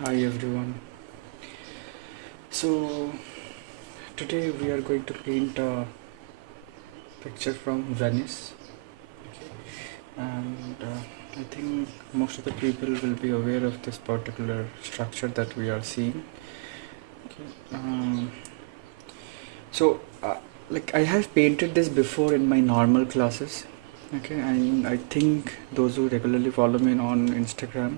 Hi everyone. So today we are going to paint a picture from Venice, and I think most of the people will be aware of this particular structure that we are seeing. Okay. So like I have painted this before in my normal classes. Okay, and I think those who regularly follow me on Instagram,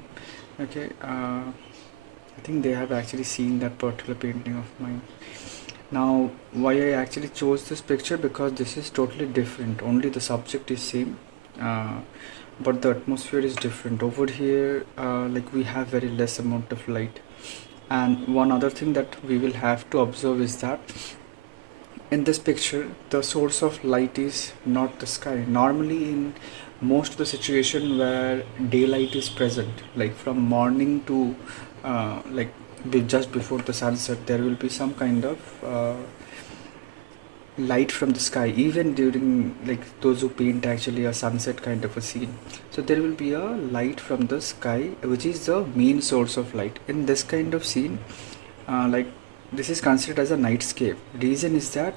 okay, I think they have actually seen that particular painting of mine. Now, why I actually chose this picture, because this is totally different. Only the subject is same, but the atmosphere is different. Over here, like we have very less amount of light. And one other thing that we will have to observe is that in this picture, the source of light is not the sky. Normally, in most of the situation where daylight is present, like from morning to like just before the sunset, there will be some kind of light from the sky, even during like those who paint actually a sunset kind of a scene. So there will be a light from the sky, which is the main source of light in this kind of scene. Like this is considered as a nightscape. Reason is that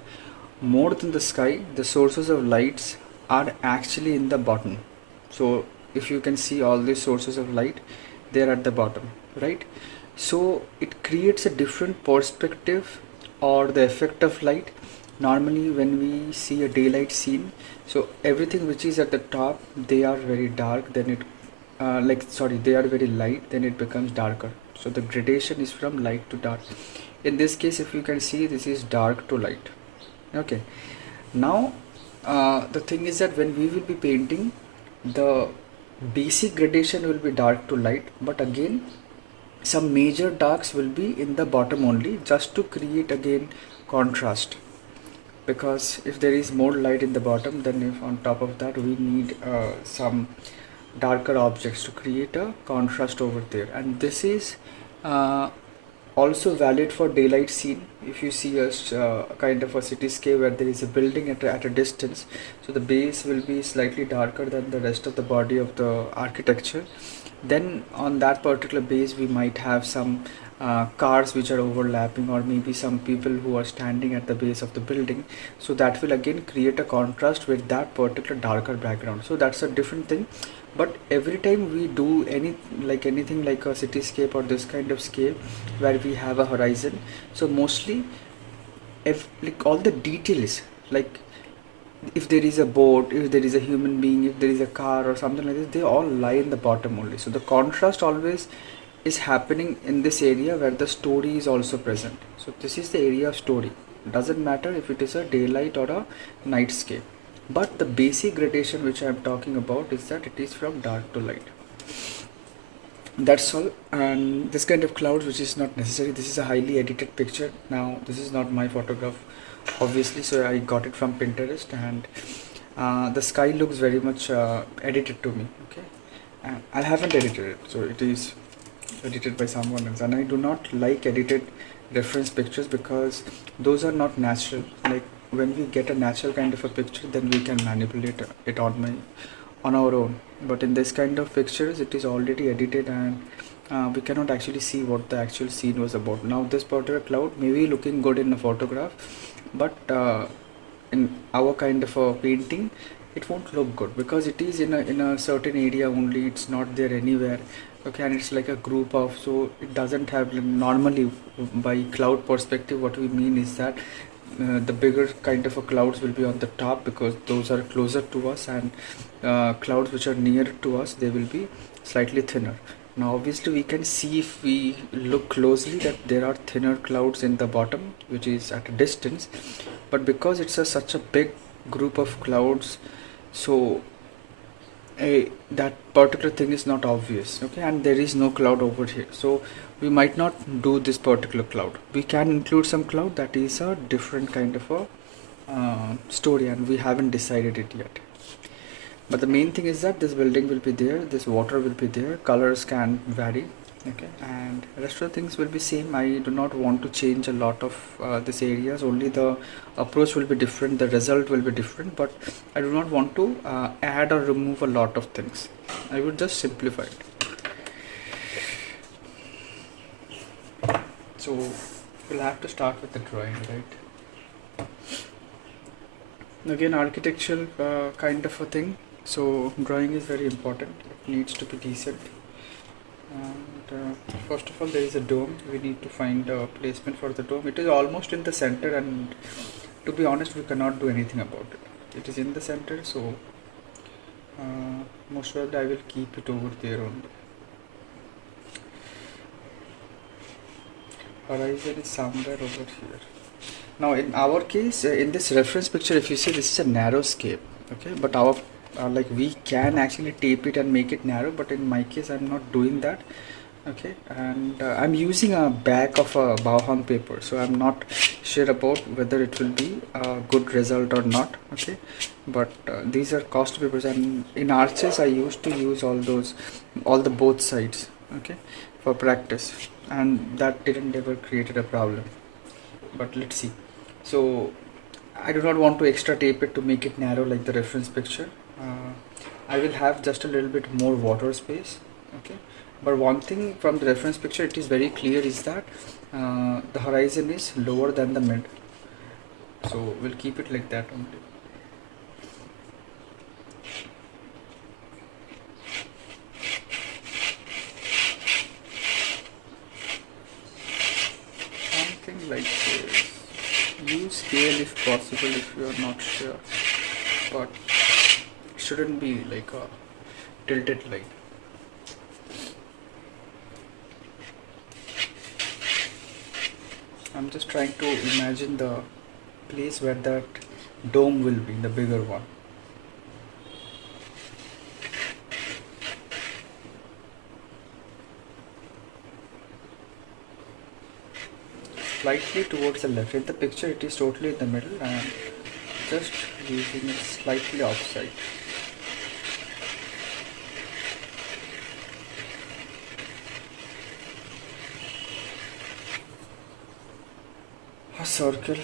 more than the sky, the sources of lights are actually in the bottom. So if you can see all these sources of light, they're at the bottom, right? So it creates a different perspective or the effect of light. Normally when we see a daylight scene, so everything which is at the top, they are very dark, then it they are very light, then it becomes darker. So the gradation is from light to dark. In this case, if you can see, this is dark to light. Okay, now the thing is that when we will be painting, the basic gradation will be dark to light, but again some major darks will be in the bottom only, just to create again contrast. Because if there is more light in the bottom, then if on top of that we need some darker objects to create a contrast over there. And this is uh, also valid for daylight scene. If you see a kind of a cityscape where there is a building at a distance, so the base will be slightly darker than the rest of the body of the architecture. Then on that particular base we might have some cars which are overlapping, or maybe some people who are standing at the base of the building. So that will again create a contrast with that particular darker background. So that's a different thing. But every time we do anything like a cityscape or this kind of scale where we have a horizon, so mostly if like all the details, like if there is a boat, if there is a human being, if there is a car or something like this, they all lie in the bottom only. So the contrast always is happening in this area where the story is also present. So this is the area of story. Doesn't matter if it is a daylight or a nightscape. But the basic gradation which I am talking about is that it is from dark to light. That's all. And this kind of clouds, which is not necessary, this is a highly edited picture. Now this is not my photograph, obviously, so I got it from Pinterest. And the sky looks very much edited to me. Okay, and I haven't edited it, so it is edited by someone else. And I do not like edited reference pictures, because those are not natural. Like when we get a natural kind of a picture, then we can manipulate it on our own. But in this kind of pictures, it is already edited, and we cannot actually see what the actual scene was about. Now this particular cloud may be looking good in a photograph, but in our kind of a painting, it won't look good, because it is in a certain area only. It's not there anywhere. Okay, and it's like a group of, so it doesn't have, normally by cloud perspective, what we mean is that the bigger kind of a clouds will be on the top, because those are closer to us, and clouds which are near to us, they will be slightly thinner. Now obviously we can see, if we look closely, that there are thinner clouds in the bottom, which is at a distance. But because it's such a big group of clouds, so that particular thing is not obvious. Okay, and there is no cloud over here, so we might not do this particular cloud. We can include some cloud that is a different kind of a story, and we haven't decided it yet. But the main thing is that this building will be there, this water will be there, colors can vary. Okay, and rest of the things will be same. I do not want to change a lot of these areas. Only the approach will be different, the result will be different, but I do not want to add or remove a lot of things. I would just simplify it. So we'll have to start with the drawing, right? Again, architectural kind of a thing. So drawing is very important. It needs to be decent. And first of all, there is a dome. We need to find a placement for the dome. It is almost in the center, and to be honest, we cannot do anything about it. It is in the center, so most probably I will keep it over there only. Horizon is somewhere over here. Now in our case, in this reference picture, if you see, this is a narrow scape, okay, but our like we can actually tape it and make it narrow, but in my case I'm not doing that, okay. And I'm using a back of a Bauhang paper, so I'm not sure about whether it will be a good result or not, okay. But these are cost papers, and in arches I used to use all the both sides, okay, for practice, and that didn't ever created a problem. But let's see. So I do not want to extra tape it to make it narrow like the reference picture. I will have just a little bit more water space, okay. But one thing from the reference picture, it is very clear, is that the horizon is lower than the mid, so we'll keep it like that only. Something like this. Use scale if possible if you are not sure, but it shouldn't be like a tilted line. I'm just trying to imagine the place where that dome will be, the bigger one. Slightly towards the left. In the picture it is totally in the middle, and just using it slightly outside. A circle.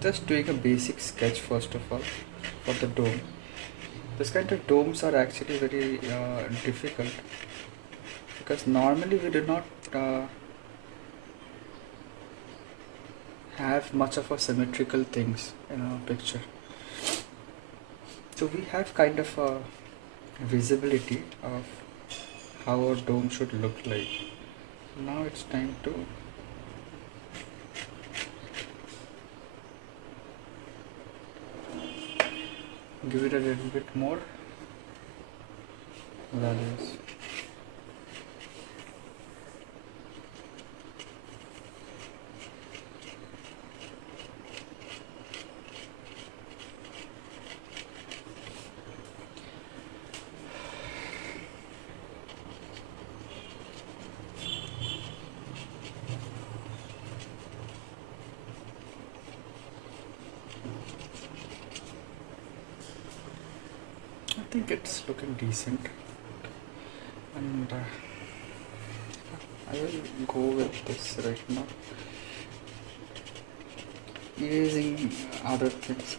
Just doing a basic sketch first of all for the dome. This kind of domes are actually very difficult, because normally we do not have much of a symmetrical things in our picture. So we have kind of a visibility of how our dome should look like. Now it's time to give it a little bit more values. I think it's looking decent, and I will go with this right now, erasing other things.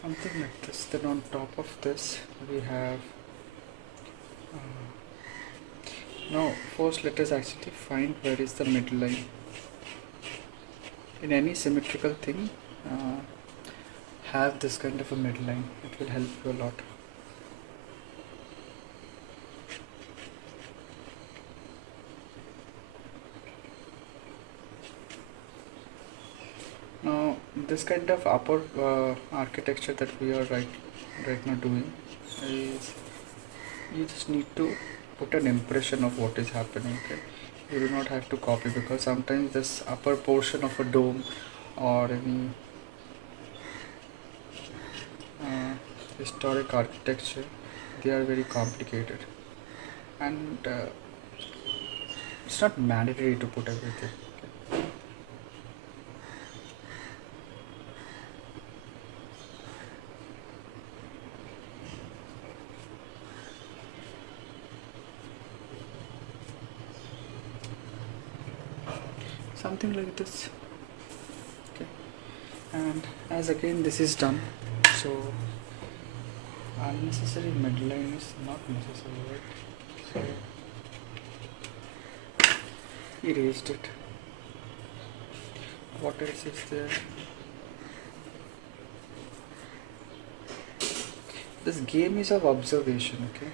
Something like this. Then on top of this we have now first let us actually find where is the midline. In any symmetrical thing, have this kind of a midline. It will help you a lot. Now this kind of upper architecture that we are right now doing is, you just need to put an impression of what is happening, okay? You do not have to copy, because sometimes this upper portion of a dome or any historic architecture, they are very complicated. and it's not mandatory to put everything. Okay. Something like this. Okay, and as again this is done, so unnecessary midline is not necessary, right? So erased it. What else is there? This game is of observation. Okay,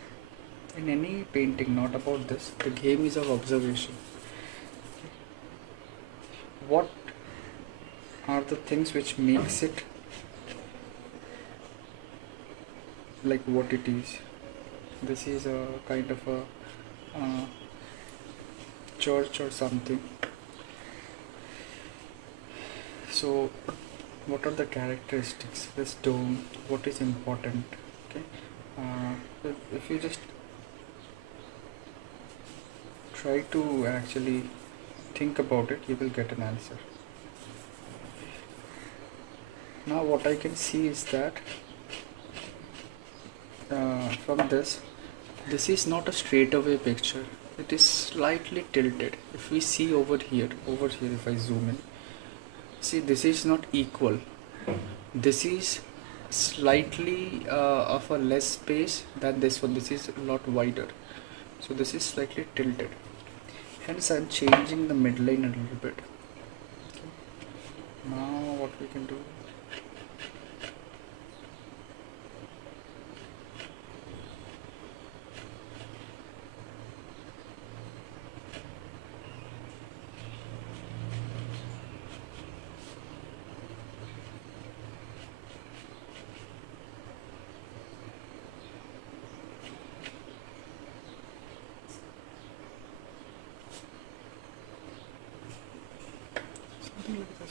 in any painting, not about this, the game is of observation. What are the things which makes it like what it is? This is a kind of a church or something. So what are the characteristics? This dome, what is important? Okay, if you just try to actually think about it, you will get an answer. Now what I can see is that from this is not a straightaway picture, it is slightly tilted. If we see over here if I zoom in, see this is not equal, this is slightly of a less space than this one, this is a lot wider, so this is slightly tilted, hence I'm changing the midline a little bit. Okay. Now what we can do, something like this.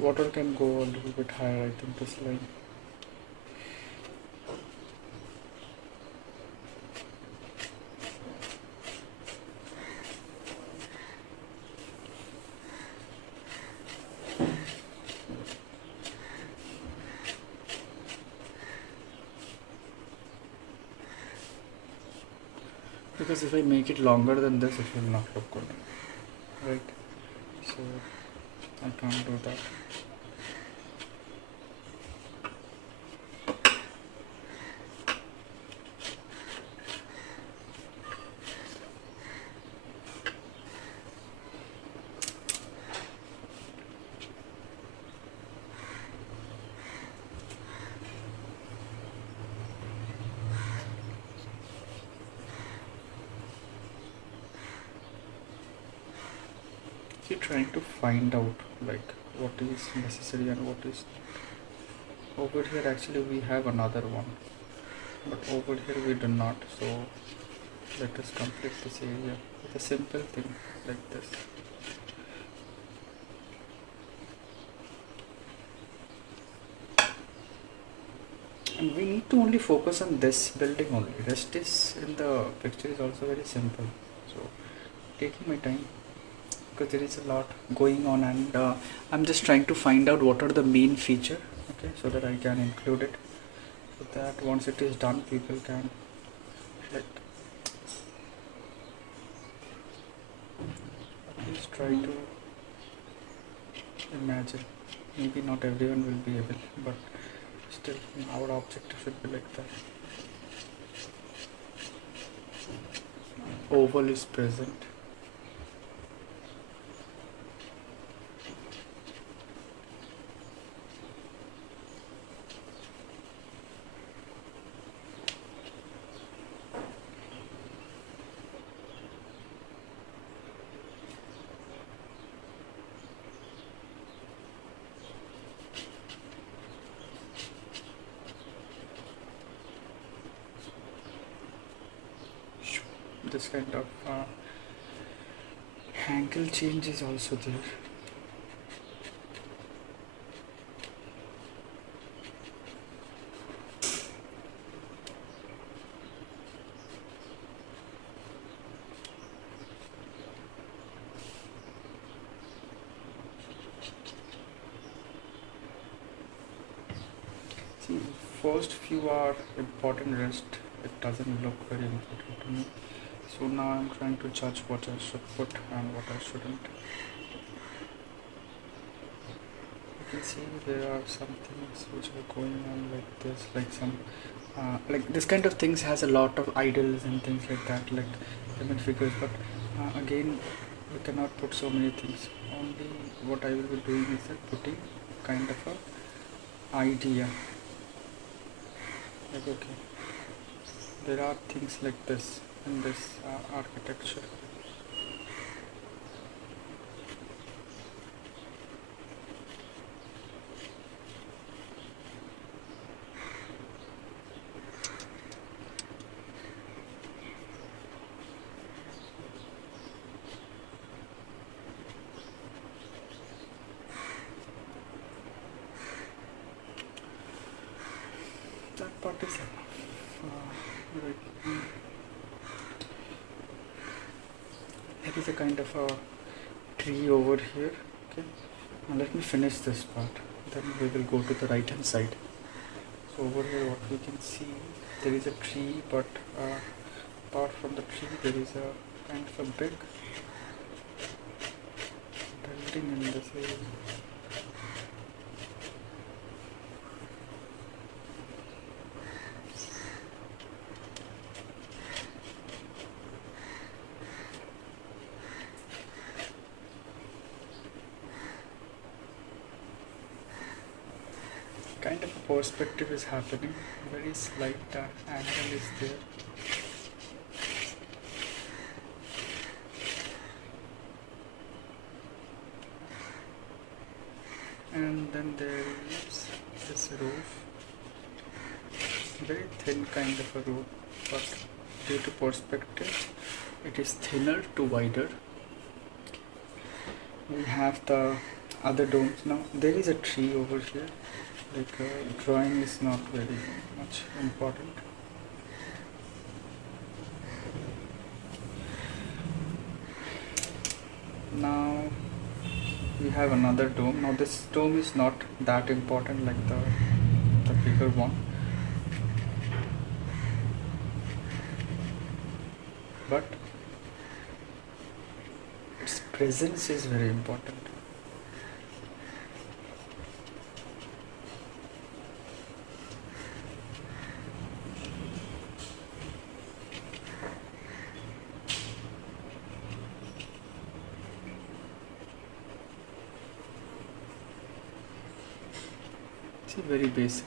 Water can go a little bit higher, I think, this line. Because if I make it longer than this, it will not look good, right? So I can't do that. See, trying to find out like what is necessary and what is not. Over here actually we have another one, but over here we do not, so let us complete this area with a simple thing like this. And we need to only focus on this building only, rest is in the picture is also very simple, so taking my time because there is a lot going on, and I'm just trying to find out what are the main feature, okay, so that I can include it, so that once it is done people can like at least try to imagine. Maybe not everyone will be able, but still our objective should be like that. Oval is present. This kind of angle change is also there. See, first few are important, rest it doesn't look very important to me. So now I'm trying to judge what I should put and what I shouldn't. You can see there are some things which are going on like this, like some like this kind of things has a lot of idols and things like that, like limit figures, but again we cannot put so many things. Only what I will be doing is that putting kind of a idea, like okay, there are things like this in this architecture. That part is right. There is a kind of a tree over here. Okay, now let me finish this part, then we will go to the right hand side. So over here what we can see, there is a tree, but apart from the tree there is a kind of a big building in this area. Kind of a perspective is happening, very slight angle is there. And then there is this roof, very thin kind of a roof, but due to perspective it is thinner to wider. We have the other domes. Now there is a tree over here, like drawing is not very much important. Now we have another dome. Now this dome is not that important like the bigger one, but its presence is very important. See, very basic.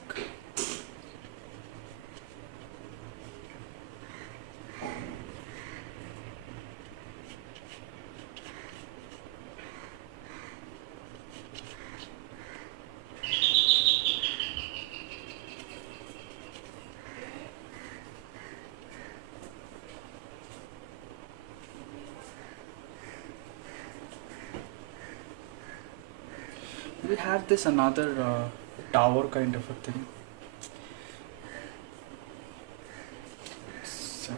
We have this another tower kind of a thing. So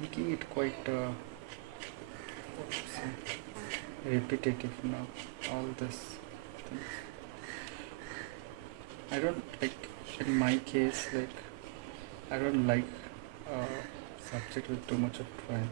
making it quite what to say, repetitive now. All this things. I don't like. In my case, like I don't like subject with too much of drawing.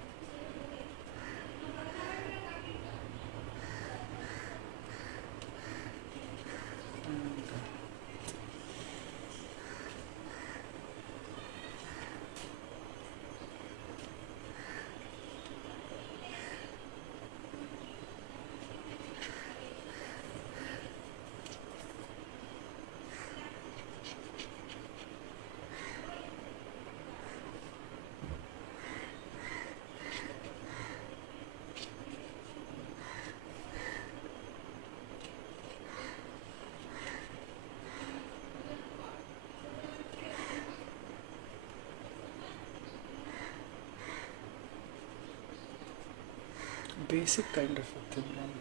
basic kind of a thing I'm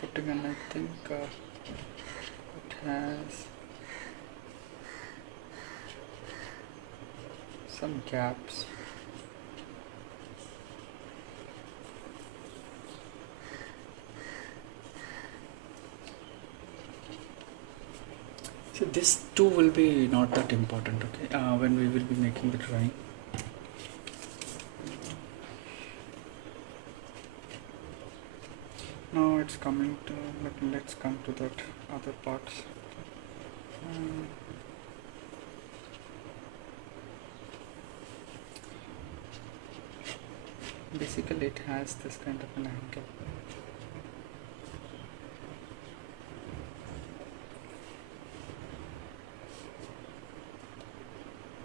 putting, and I think it has some gaps. So this too will be not that important, okay, when we will be making the drawing. Now it's coming to, let's come to that other parts. Basically it has this kind of an angle.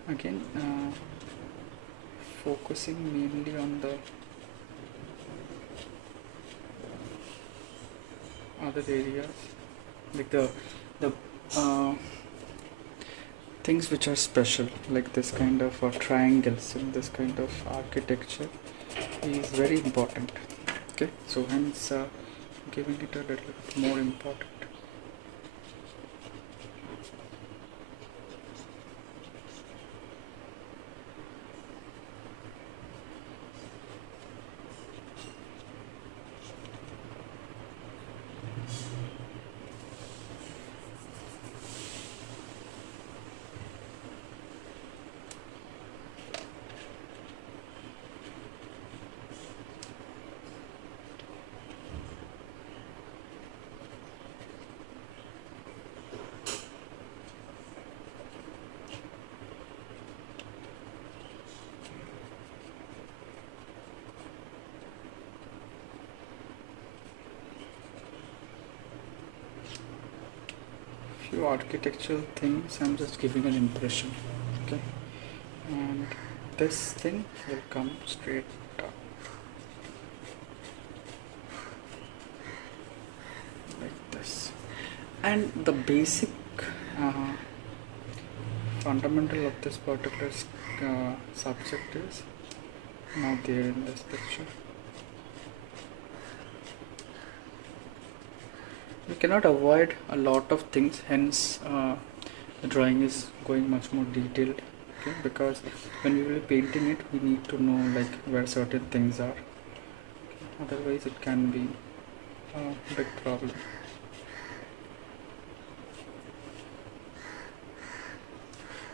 Again, focusing mainly on the other areas, like the things which are special, like this kind of triangles in this kind of architecture is very important. Okay, so hence giving it a little bit more important. Few architectural things I'm just giving an impression, okay, and this thing will come straight up like this, and the basic fundamental of this particular subject is now there in this picture. We cannot avoid a lot of things, hence the drawing is going much more detailed, okay, because when we will be painting it we need to know like where certain things are, okay? Otherwise it can be a big problem.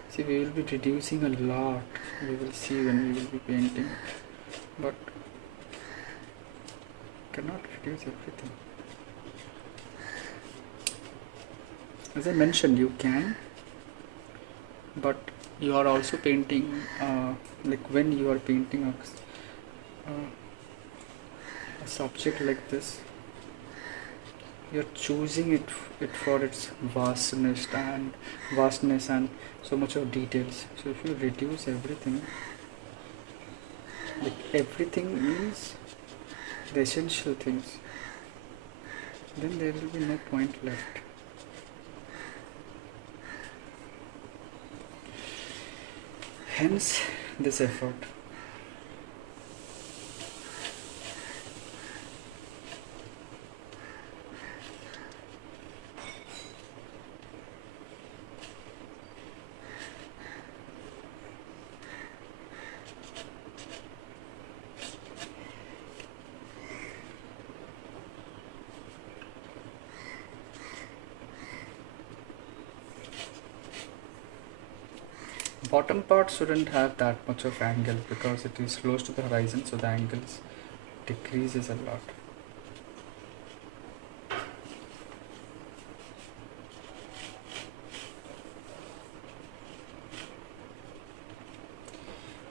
See, we will be reducing a lot, we will see when we will be painting, but cannot reduce everything. As I mentioned, you can, but you are also painting, like when you are painting a subject like this, you are choosing it for its vastness and so much of details. So if you reduce everything, like everything means the essential things, then there will be no point left. Hence this effort. Bottom part shouldn't have that much of angle because it is close to the horizon, so the angles decreases a lot.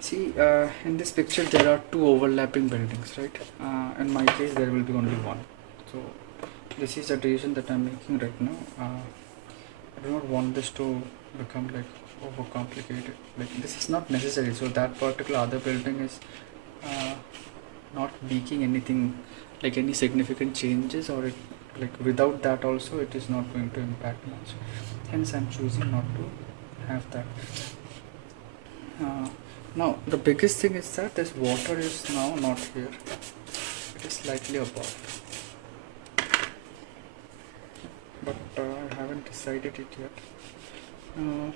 See, in this picture there are two overlapping buildings, right? In my case there will be only one. So this is a decision that I'm making right now. I do not want this to become like overcomplicated. Like this is not necessary. So that particular other building is not making anything like any significant changes, or it, like without that also it is not going to impact much. Hence I'm choosing not to have that. Now the biggest thing is that this water is now not here. just slightly above, but I haven't decided it yet. Uh,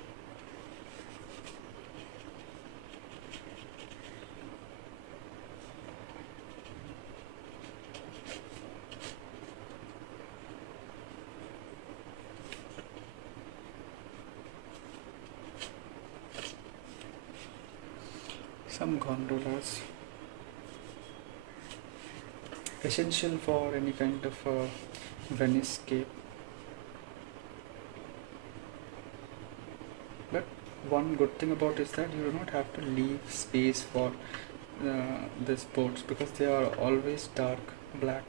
some gondolas, essential for any kind of Venice Cape. But one good thing about is that you do not have to leave space for these boats because they are always dark black.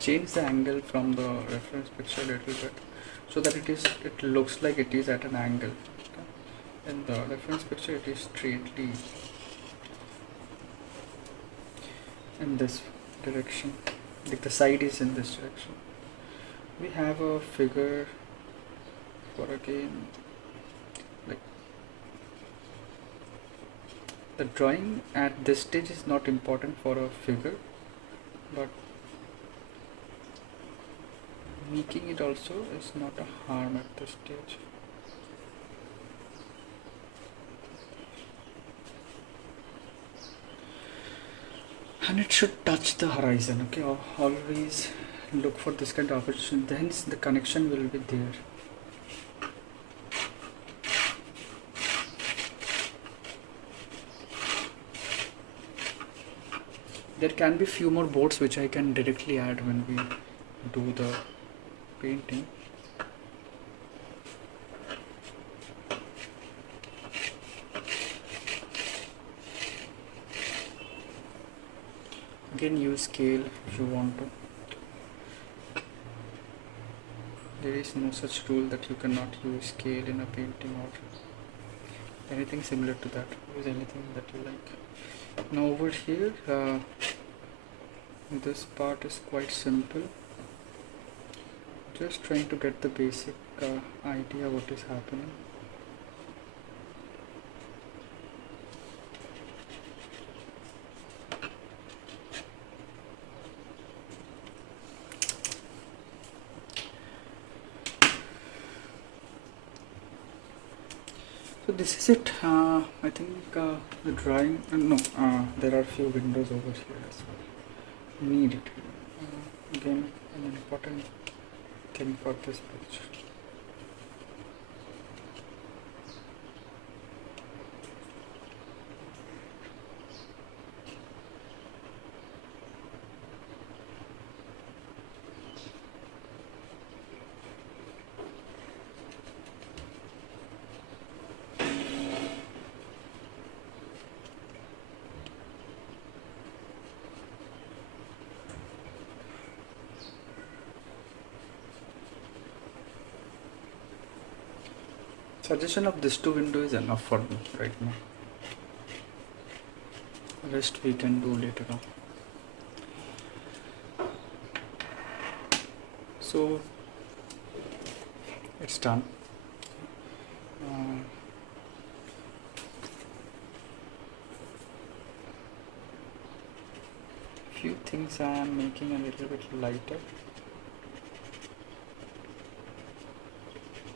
Change the angle from the reference picture a little bit so that it looks like it is at an angle. Okay? In the reference picture it is straightly in this direction, like the side is in this direction. We have a figure for again, like the drawing at this stage is not important for a figure, but making it also is not a harm at this stage. And it should touch the horizon, okay? Always look for this kind of opportunity, then the connection will be there. There can be few more boats which I can directly add when we do the painting. Again, use scale if you want to. There is no such rule that you cannot use scale in a painting or anything similar to that. Use anything that you like. Now over here, this part is quite simple. Just trying to get the basic idea what is happening. So this is it. I think the drawing, there are few windows over here as well. Need it. Again, an important thing for this picture. Suggestion of this two window is enough for me right now. Rest we can do later on. So it's done. Few things I am making a little bit lighter,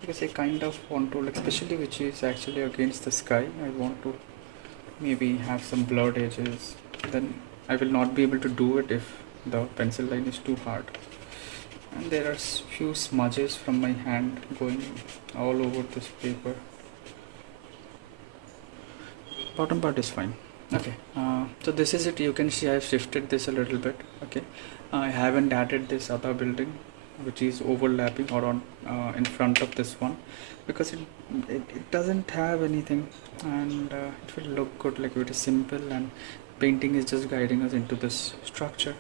because I kind of want to, like, especially which is actually against the sky, I want to maybe have some blurred edges. Then I will not be able to do it if the pencil line is too hard. And there are few smudges from my hand going all over this paper. Bottom part is fine. Okay, so this is it. You can see I've shifted this a little bit. Okay, I haven't added this other building which is overlapping or on in front of this one, because it doesn't have anything, and it will look good, like it is simple and painting is just guiding us into this structure.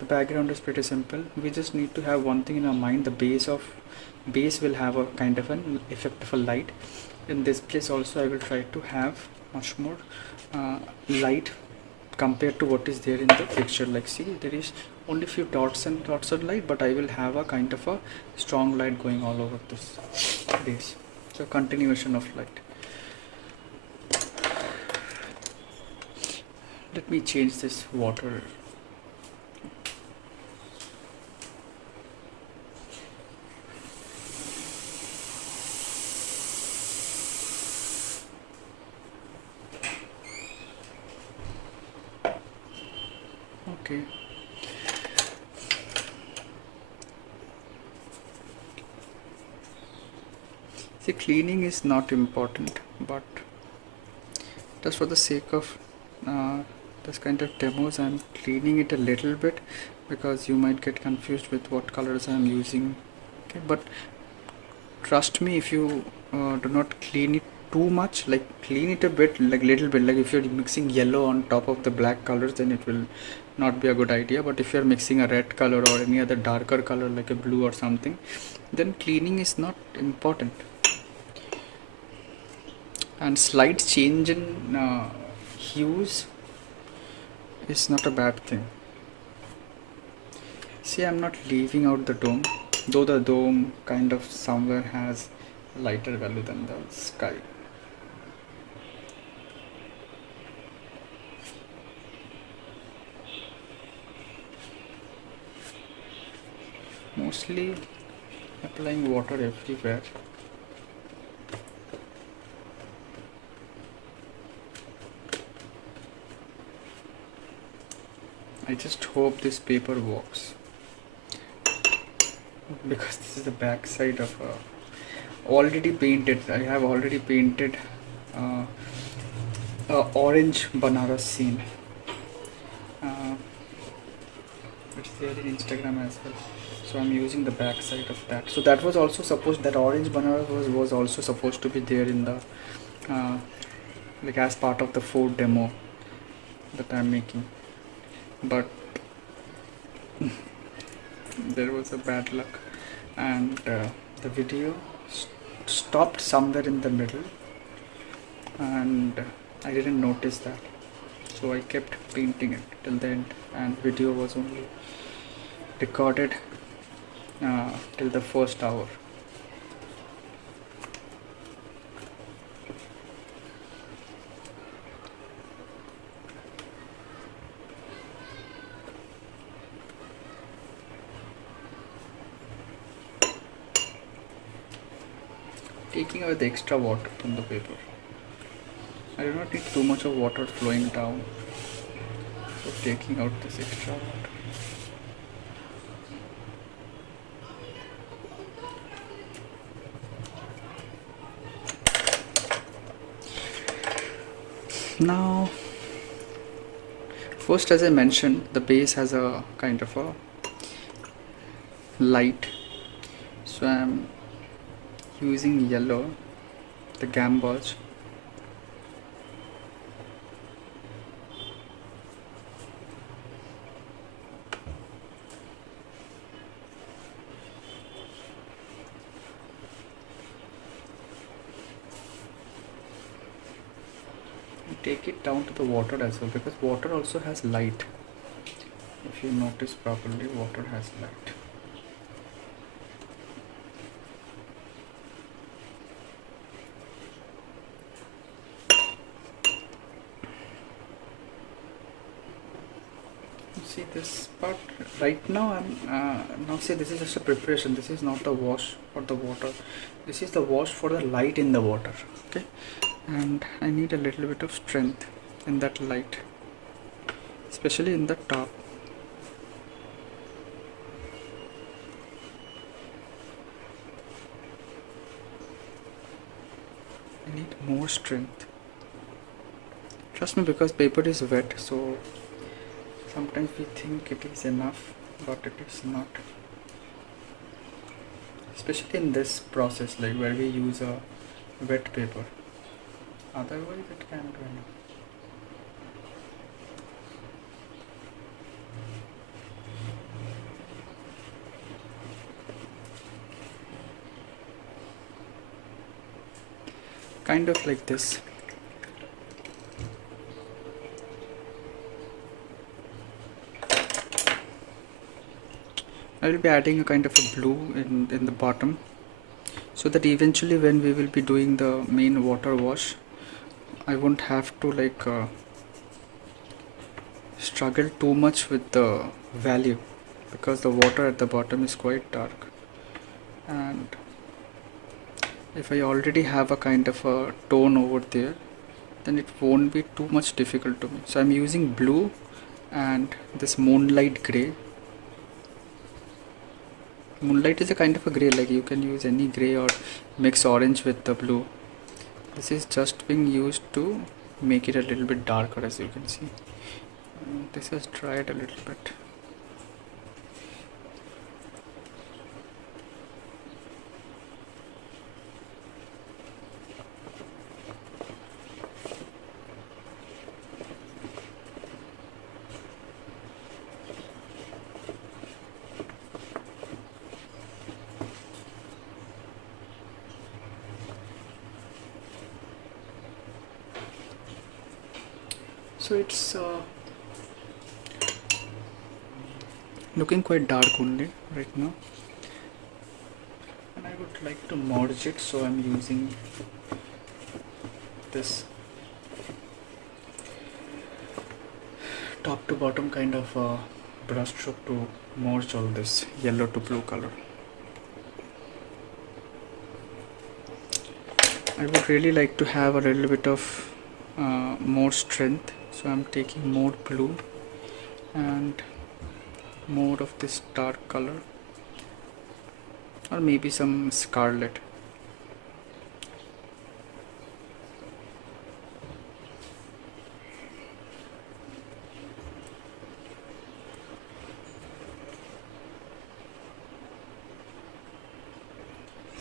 The background is pretty simple. We just need to have one thing in our mind: the base will have a kind of an effect of a light. In this place also I will try to have much more uh, light compared to what is there in the picture. Like see, there is only few dots and dots of light, but I will have a kind of a strong light going all over this base. So continuation of light. Let me change this water. Okay. See, cleaning is not important, but just for the sake of this kind of demos, I'm cleaning it a little bit because you might get confused with what colors I'm using. Okay, but trust me, if you do not clean it too much, like clean it a bit, like little bit, like if you're mixing yellow on top of the black colors, then it will not be a good idea. But if you're mixing a red color or any other darker color like a blue or something, then cleaning is not important. And slight change in hues is not a bad thing. See, I'm not leaving out the dome, though the dome kind of somewhere has a lighter value than the sky. Mostly applying water everywhere. I just hope this paper works, because this is the back side of already painted. I have already painted a orange Banaras scene. It's there in Instagram as well. So I'm using the back side of that. So that was also supposed, that orange Banaras was also supposed to be there in the like as part of the Ford demo that I'm making, but there was a bad luck, and the video stopped somewhere in the middle, and I didn't notice that, so I kept painting it till the end, and video was only recorded till the first hour. Taking away the extra water from the paper. I do not need too much of water flowing down, so taking out this extra water. Now, first, as I mentioned, the base has a kind of a light, so I'm using yellow, the gambas. Take it down to the water as well, because water also has light. If you notice properly, water has light. See this part right now, I'm now say this is just a preparation. This is not the wash for the water, this is the wash for the light in the water. Okay, and I need a little bit of strength in that light, especially in the top. I need more strength, trust me, because paper is wet, so sometimes we think it is enough, but it is not, especially in this process, like where we use a wet paper. Otherwise it can do enough. Kind of like this. I will be adding a kind of a blue in the bottom, so that eventually when we will be doing the main water wash, I won't have to like struggle too much with the value, because the water at the bottom is quite dark, and if I already have a kind of a tone over there, then it won't be too much difficult to me. So I'm using blue and this moonlight gray. Moonlight is a kind of a gray, like you can use any gray or mix orange with the blue. This is just being used to make it a little bit darker, as you can see. This has dried a little bit. So it's looking quite dark only right now, and I would like to merge it, so I'm using this top to bottom kind of brush stroke to merge all this yellow to blue color. I would really like to have a little bit of more strength, so I'm taking more blue and more of this dark color, or maybe some scarlet.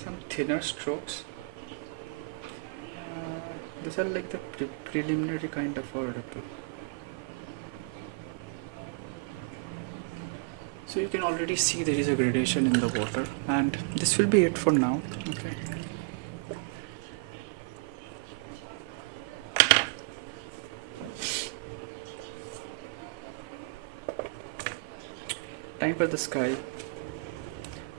Some thinner strokes. These are like the preliminary kind of a ripple. So you can already see there is a gradation in the water, and this will be it for now. Okay. Time for the sky.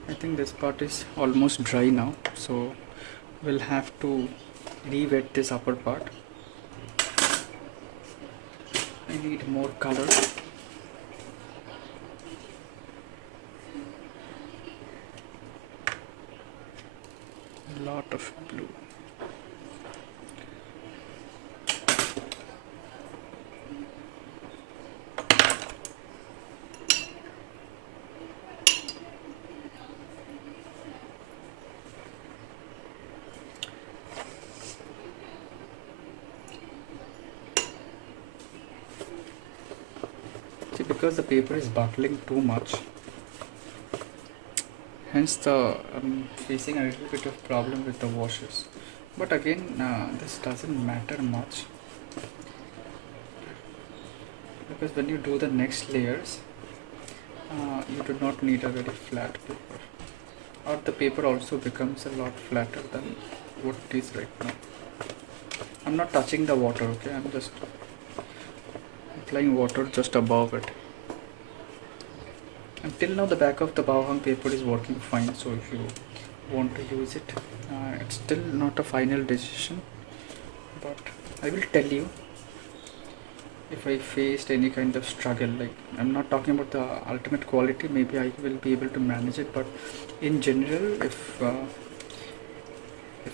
I think this part is almost dry now, so we'll have to re-wet this upper part. I need more color. A lot of blue. See, because the paper is buckling too much, hence I'm facing a little bit of problem with the washes. But again, this doesn't matter much, because when you do the next layers, you do not need a very flat paper, or the paper also becomes a lot flatter than what it is right now. I'm not touching the water, okay? I'm just applying water just above it. Until now the back of the bow hung paper is working fine, so if you want to use it, it's still not a final decision, but I will tell you if I faced any kind of struggle. Like, I'm not talking about the ultimate quality, maybe I will be able to manage it, but in general, if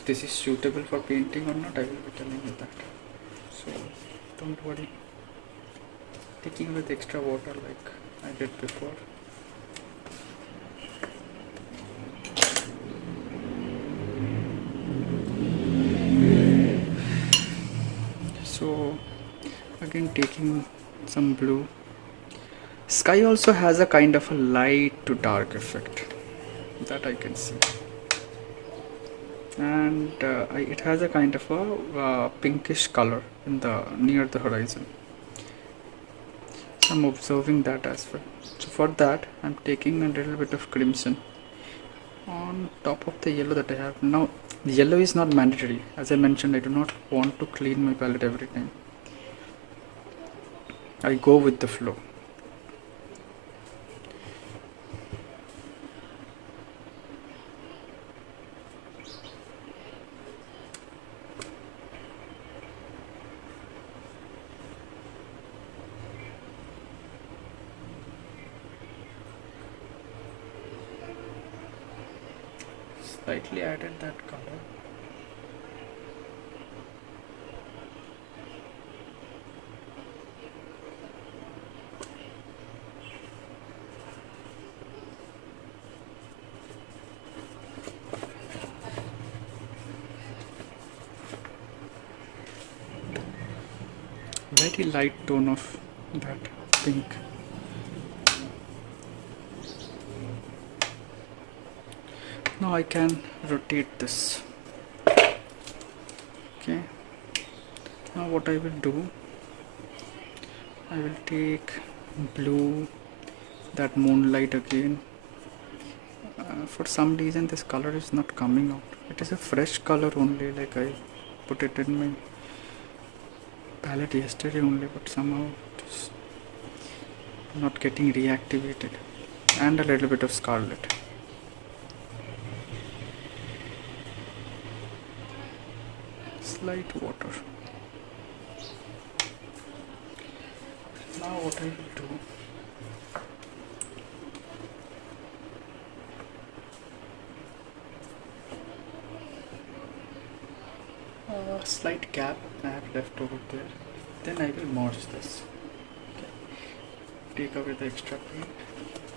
this is suitable for painting or not, I will be telling you that. So don't worry, taking with extra water like I did before. So again, taking some blue. Sky also has a kind of a light to dark effect that I can see, and it has a kind of a pinkish color in the near the horizon. So I'm observing that as well. So for that, I'm taking a little bit of crimson on top of the yellow that I have. Now, the yellow is not mandatory. As I mentioned, I do not want to clean my palette every time. I go with the flow. slightly added that color. Very light tone of that pink. Now I can rotate this. Okay, now what I will do, I will take blue, that moonlight again. For some reason this color is not coming out. It is a fresh color only, like I put it in my palette yesterday only, but somehow it is not getting reactivated. And a little bit of scarlet. Slight water. Now what I will do, a slight gap I have left over there, then I will merge this. Okay. Take away the extra paint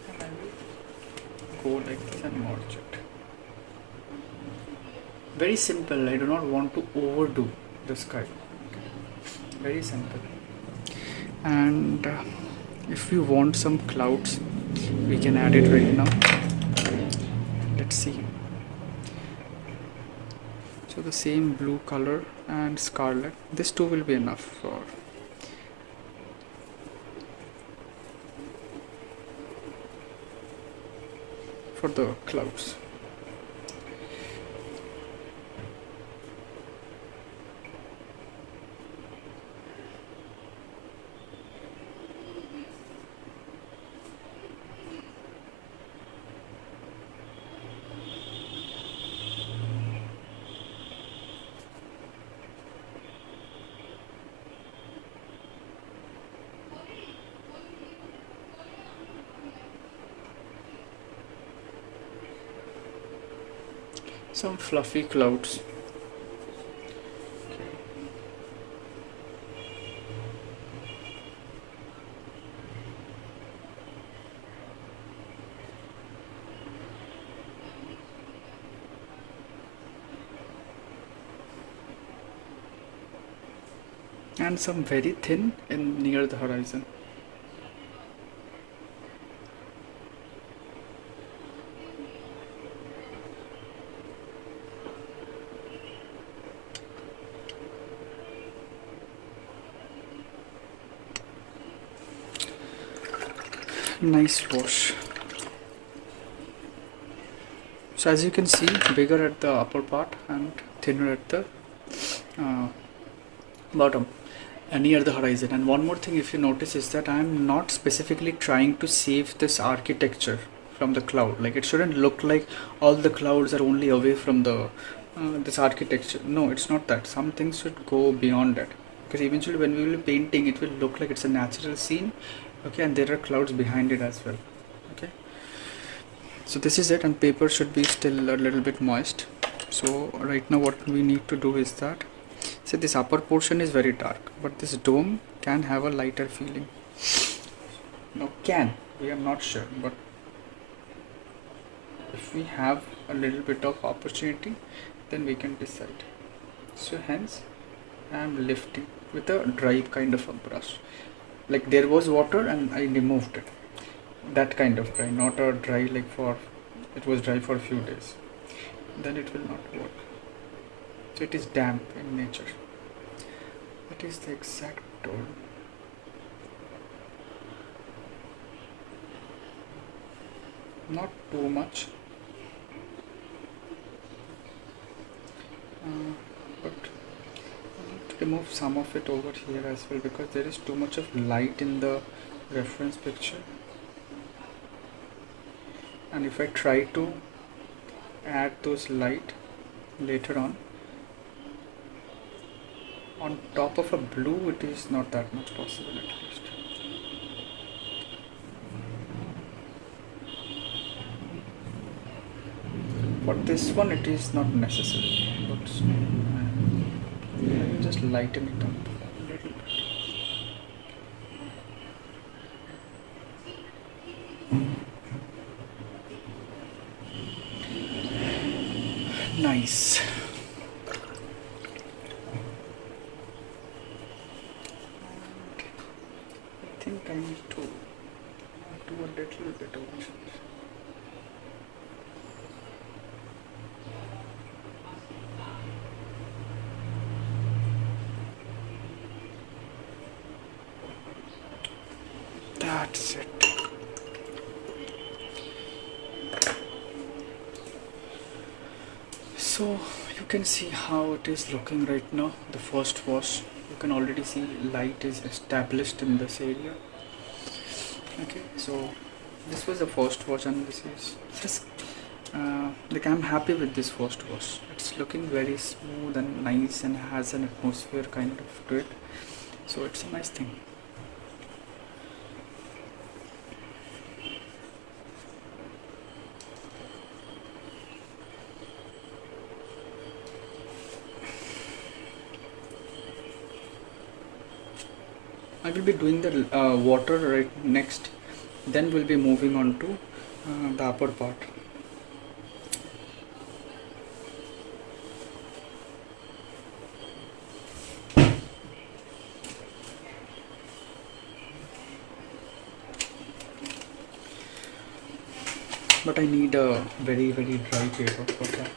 and I will go like this and merge it. Very simple, I do not want to overdo the sky. Okay. Very simple. And if we want some clouds, we can add it right now. Let's see. So the same blue color and scarlet, this two will be enough for the clouds. Some fluffy clouds. And some very thin in near the horizon. Nice wash. So as you can see, bigger at the upper part and thinner at the bottom near the horizon. And one more thing, if you notice, is that I am not specifically trying to save this architecture from the cloud. Like, it shouldn't look like all the clouds are only away from the this architecture. No, it's not that. Some things should go beyond that, because eventually when we will be painting, it will look like it's a natural scene. Okay, and there are clouds behind it as well. Okay, so this is it, and paper should be still a little bit moist. So right now what we need to do is that, so this upper portion is very dark, but this dome can have a lighter feeling. Now we are not sure, but if we have a little bit of opportunity, then we can decide. So hence I am lifting with a dry kind of a brush. Like, there was water and I removed it. That kind of dry, not a dry like it was dry for a few days. Then it will not work. So it is damp in nature. That is the exact tone. Not too much. But I need to remove some of it over here as well, because there is too much of light in the reference picture. And if I try to add those light later on top of a blue, it is not that much possible, at least. For this one it is not necessary, but I will just lighten it up a little bit. Nice. I think I need to do a little bit of change. That's it. So you can see how it is looking right now. The first wash, you can already see light is established in this area. Okay, so this was the first wash, and this is just like I'm happy with this first wash. It's looking very smooth and nice and has an atmosphere kind of to it. So it's a nice thing. I will be doing the water right next, then we'll be moving on to the upper part. But I need a very dry paper for that.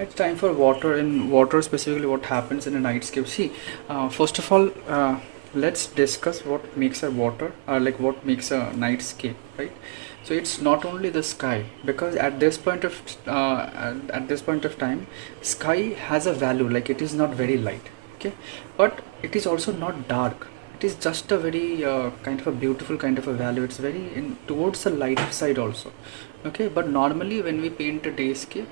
It's time for water. In water specifically, what happens in a nightscape? See, first of all, let's discuss what makes a water, or like what makes a nightscape, right? So it's not only the sky, because at this point of time, sky has a value. Like it is not very light, okay, but it is also not dark. It is just a very kind of a beautiful kind of a value. It's very in towards the light side also, okay. But normally when we paint a dayscape,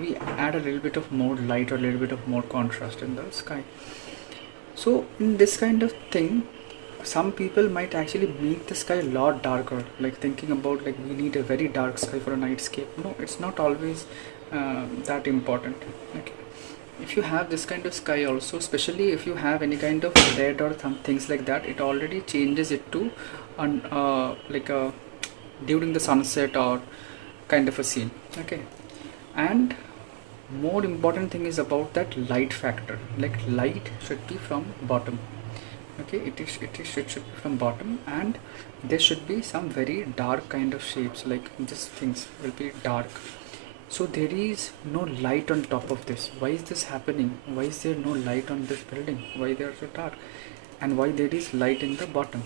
we add a little bit of more light or a little bit of more contrast in the sky. So in this kind of thing, some people might actually make the sky a lot darker, like thinking about like we need a very dark sky for a nightscape. No, it's not always that important. Okay, if you have this kind of sky also, especially if you have any kind of red or some things like that, it already changes it to like a during the sunset or kind of a scene. Okay, and more important thing is about that light factor. Like light should be from bottom. Okay, it should be from bottom, and there should be some very dark kind of shapes, like these things will be dark. So there is no light on top of this. Why is this happening? Why is there no light on this building? Why they are so dark? And why there is light in the bottom?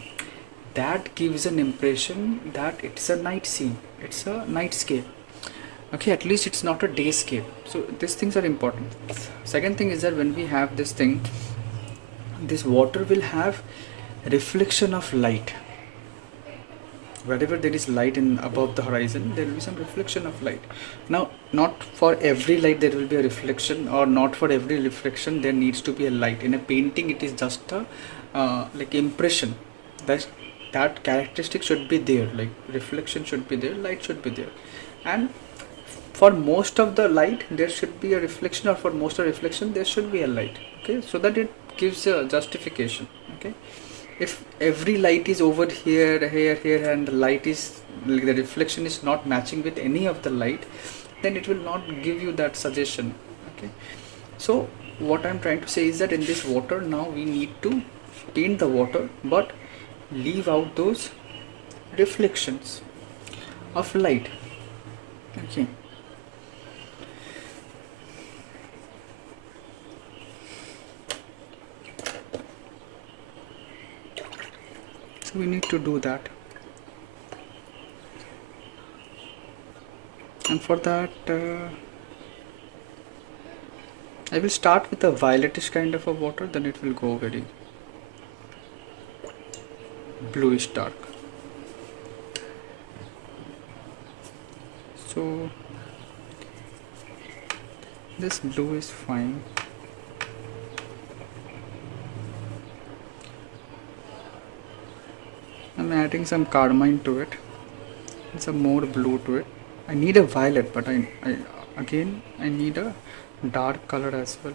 That gives an impression that it's a night scene, it's a nightscape. Okay, at least it's not a dayscape. So these things are important. Second thing is that when we have this thing, this water will have reflection of light. Wherever there is light in above the horizon, there will be some reflection of light. Now, not for every light there will be a reflection, or not for every reflection there needs to be a light. In a painting, it is just a like impression. That characteristic should be there. Like reflection should be there, light should be there, and for most of the light there should be a reflection, or for most of reflection there should be a light. Okay, so that it gives a justification. Okay, if every light is over here, here, and the light is like the reflection is not matching with any of the light, then it will not give you that suggestion. Okay, so what I'm trying to say is that in this water now we need to paint the water, but leave out those reflections of light. Okay, so we need to do that, and for that I will start with a violetish kind of a water, then it will go very bluish dark. So this blue is fine. I'm adding some carmine to it and some more blue to it. I need a violet, but I need a dark color as well.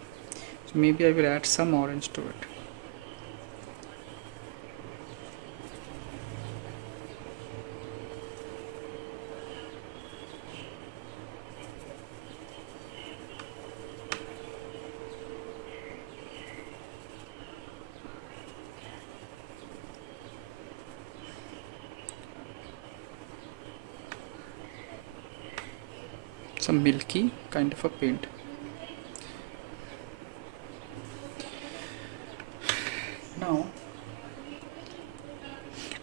So maybe I will add some orange to it. Some milky kind of a paint. Now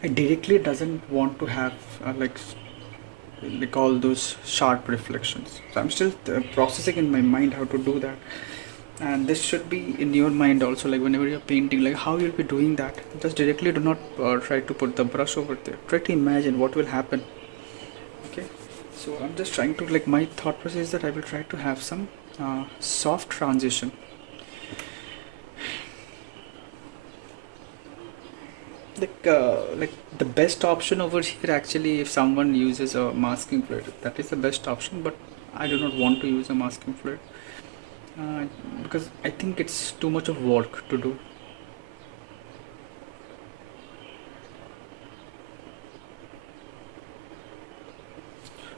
I directly doesn't want to have like all those sharp reflections, so I'm still processing in my mind how to do that. And this should be in your mind also, like whenever you're painting, like how you'll be doing that. Just directly do not try to put the brush over there. Try to imagine what will happen. Okay, so I'm just trying to, like, my thought process is that I will try to have some soft transition. Like the best option over here, actually, if someone uses a masking fluid, that is the best option, but I do not want to use a masking fluid because I think it's too much of work to do.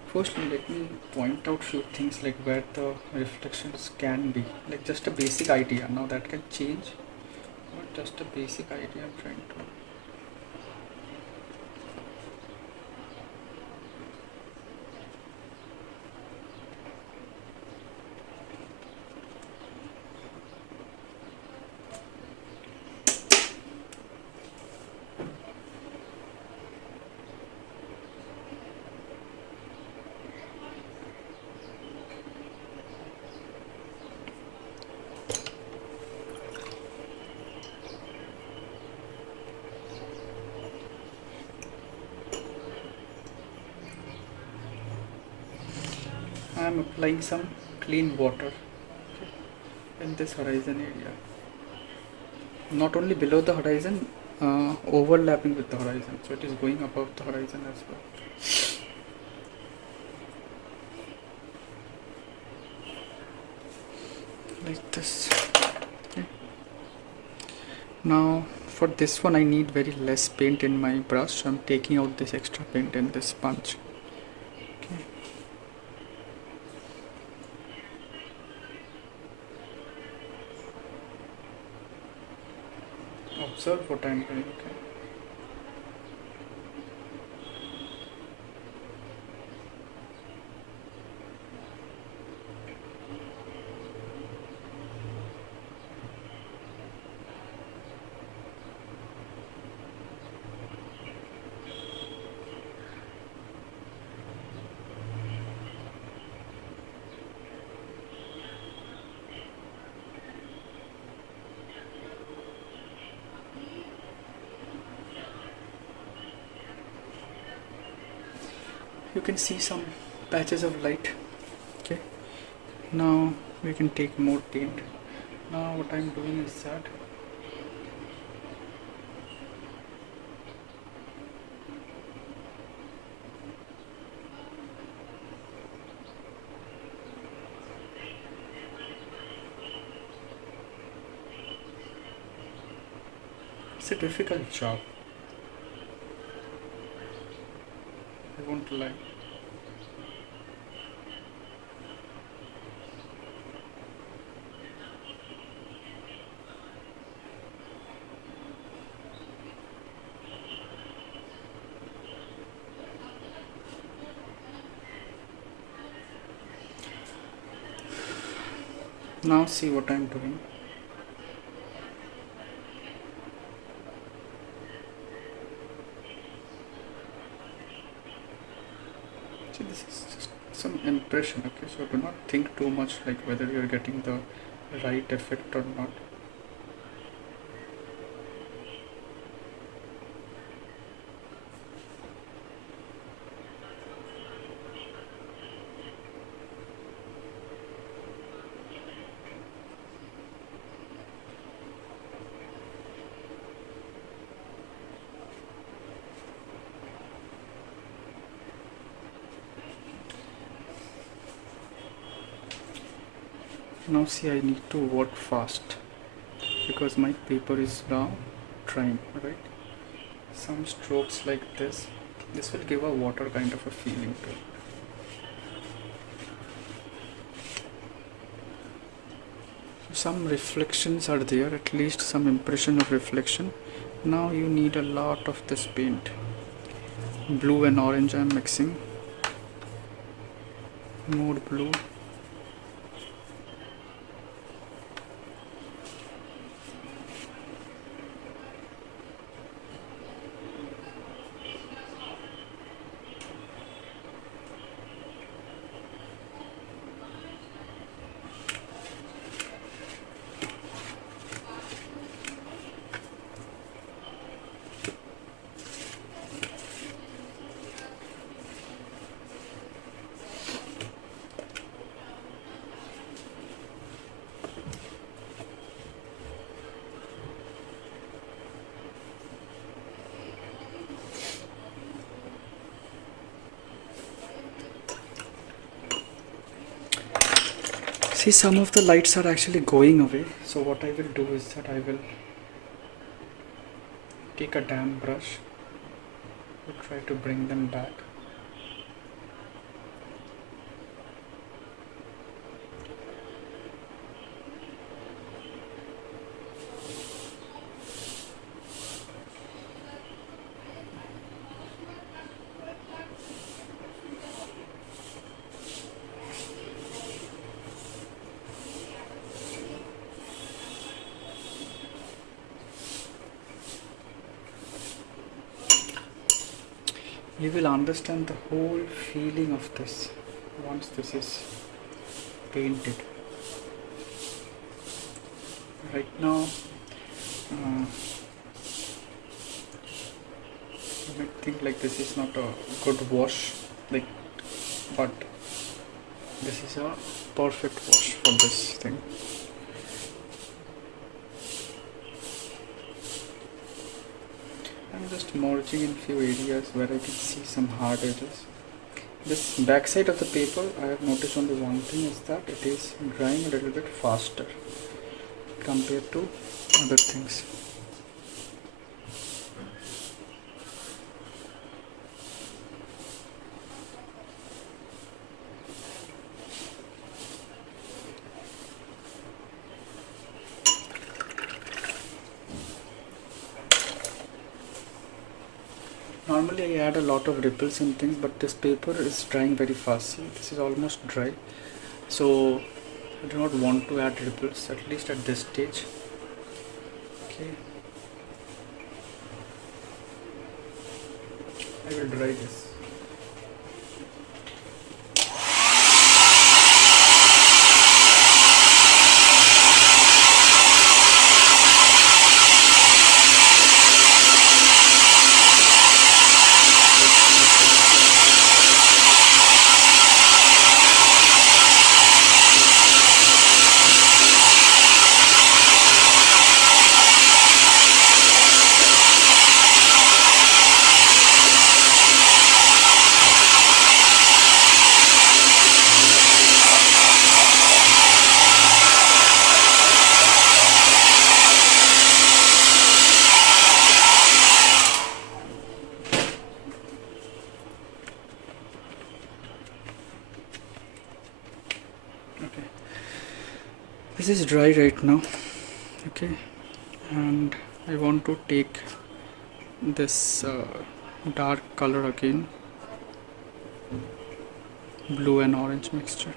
Firstly, let me point out few things like where the reflections can be, like just a basic idea. Now that can change, but just a basic idea I'm trying to. I'm applying some clean water in this horizon area, not only below the horizon, overlapping with the horizon, so it is going above the horizon as well. Like this. Okay. Now for this one I need very less paint in my brush, so I'm taking out this extra paint in this sponge. Okay. Observe what I'm doing. Okay. You can see some patches of light. Okay, now we can take more paint. Now what I'm doing is that It's a difficult job, I won't lie. Now see what I'm doing. See, this is just some impression, okay? So do not think too much like whether you're getting the right effect or not. Now see, I need to work fast because my paper is now drying, right? Some strokes like this will give a water kind of a feeling to it. Some reflections are there, at least some impression of reflection. Now you need a lot of this paint. Blue and orange I am mixing. Mood blue. See, some of the lights are actually going away. So what I will do is that I will take a damp brush to try to bring them back. You will understand the whole feeling of this once this is painted. Right now, you might think like this is not a good wash, but this is a perfect wash for this thing. I'm just merging in few areas where I can see some hard edges. This back side of the paper, I have noticed only one thing is that it is drying a little bit faster compared to other things. Normally I add a lot of ripples and things, but this paper is drying very fast. See, this is almost dry, so I do not want to add ripples, at least at this stage. Okay, I will dry this. this is dry right now. Okay, and I want to take this dark color again, blue and orange mixture.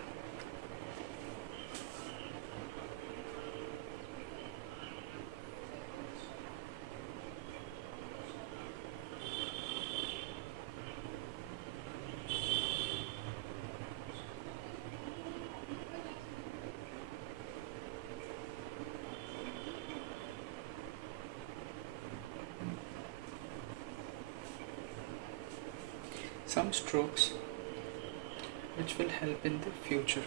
Some strokes which will help in the future.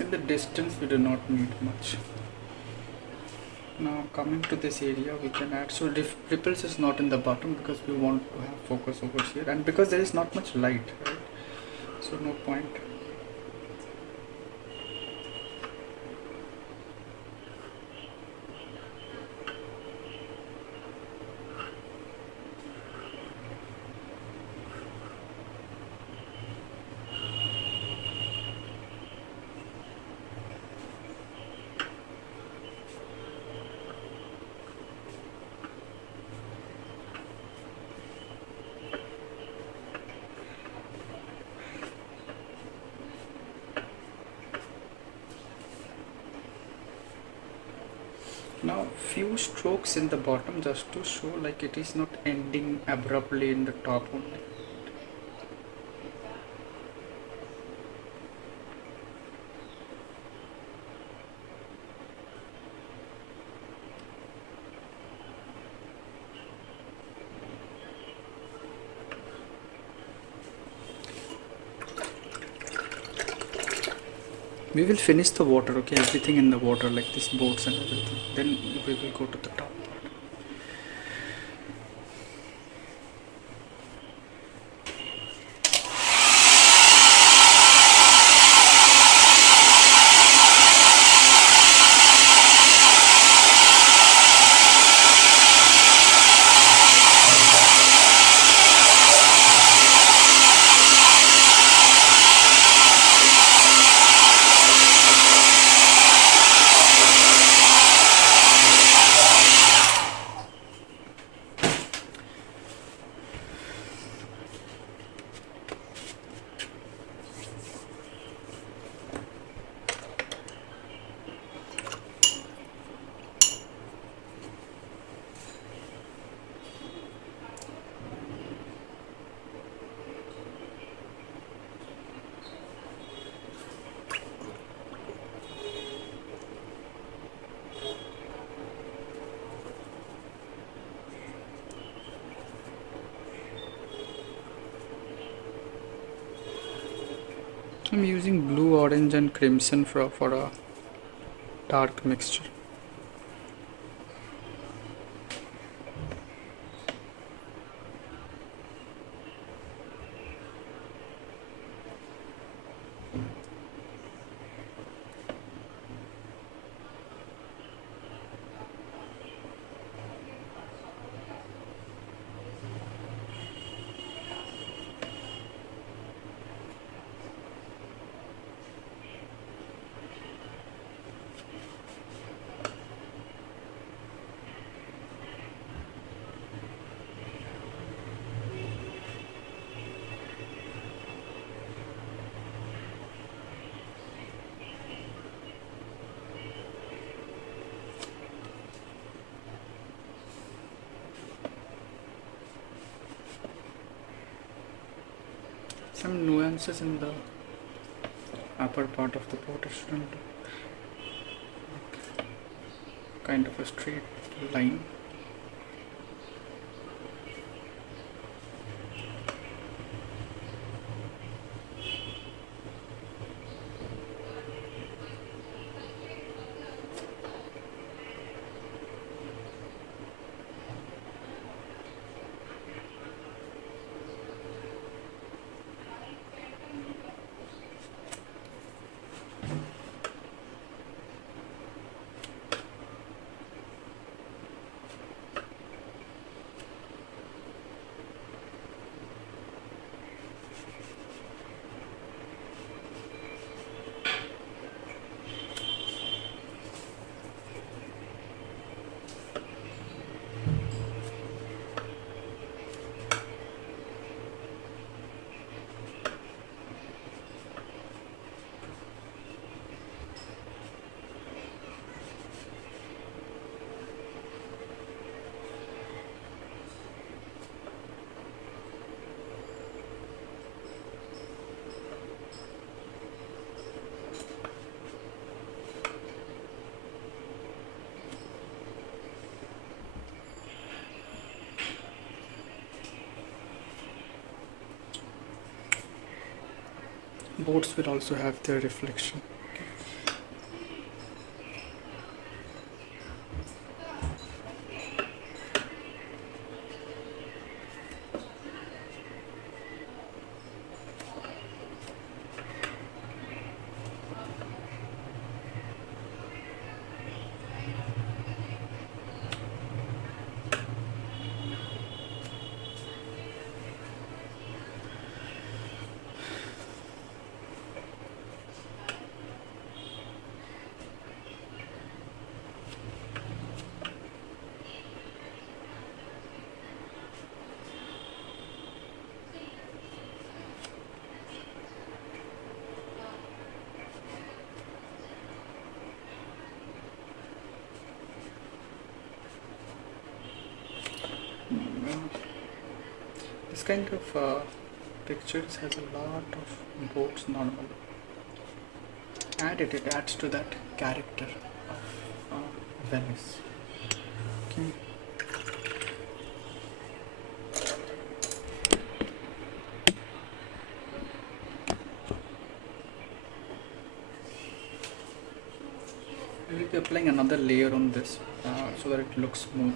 In the distance we do not need much. Now coming to this area we can add, so ripples is not in the bottom because we want to have focus over here, and because there is not much light, right? So no point. Now few strokes in the bottom just to show like it is not ending abruptly in the top only. We will finish the water, okay, everything in the water like these boats and everything, then we will go to the top. I'm using blue, orange and crimson for a dark mixture. Some nuances in the upper part of the pot, it shouldn't look kind of a straight line. boats will also have their reflection. This kind of pictures has a lot of boats normally. It adds to that character of Venice. Okay. I will be applying another layer on this so that it looks smooth.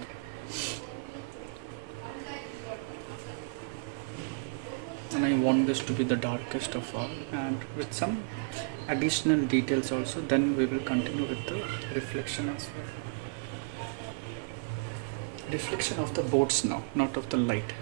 And I want this to be the darkest of all, and with some additional details also. Then we will continue with the reflection as well. Reflection of the boats now, not of the light.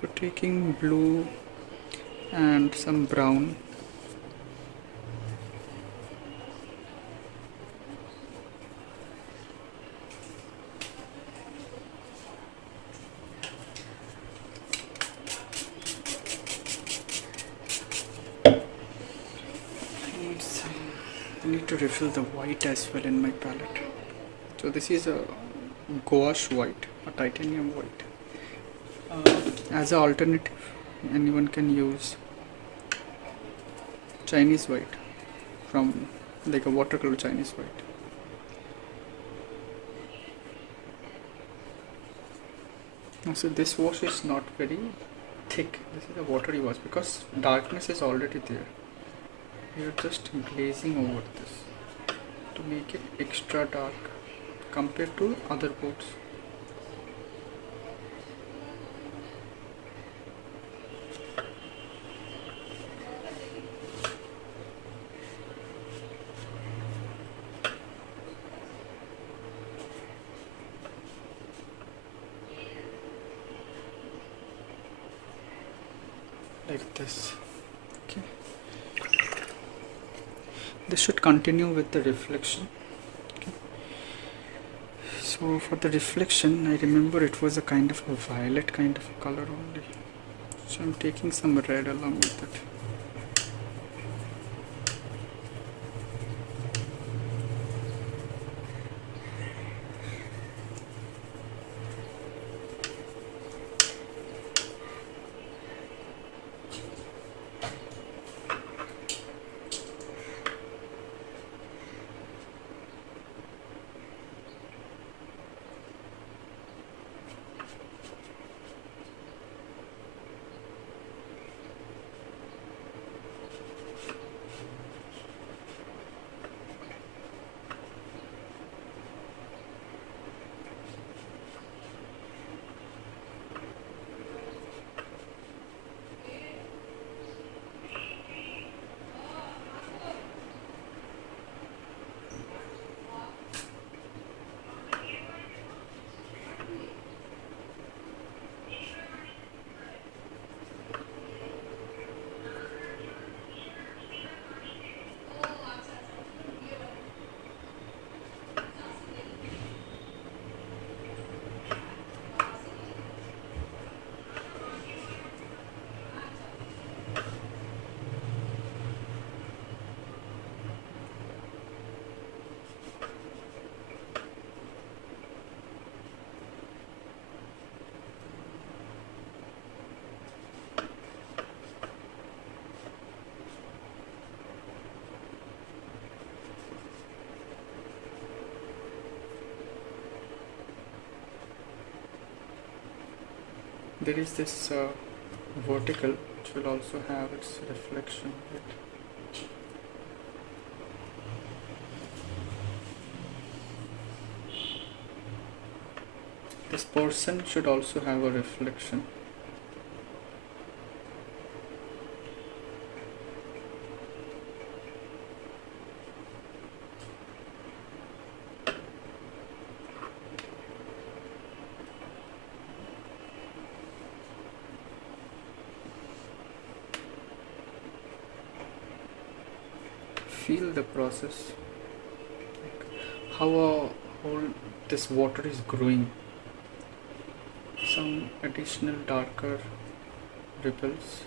So taking blue and some brown, I need to refill the white as well in my palette. So this is a gouache white, a titanium white. As an alternative, anyone can use Chinese white, from like a watercolor Chinese white. Now, so this wash is not very thick. This is a watery wash because darkness is already there. We are just glazing over this to make it extra dark compared to other boats. Like this. Okay. This should continue with the reflection. Okay. So for the reflection, I remember it was a kind of a violet kind of a color only. So I'm taking some red along with it. there is this vertical which will also have its reflection, right? This person should also have a reflection. Feel the process, like how whole this water is growing. Some additional darker ripples.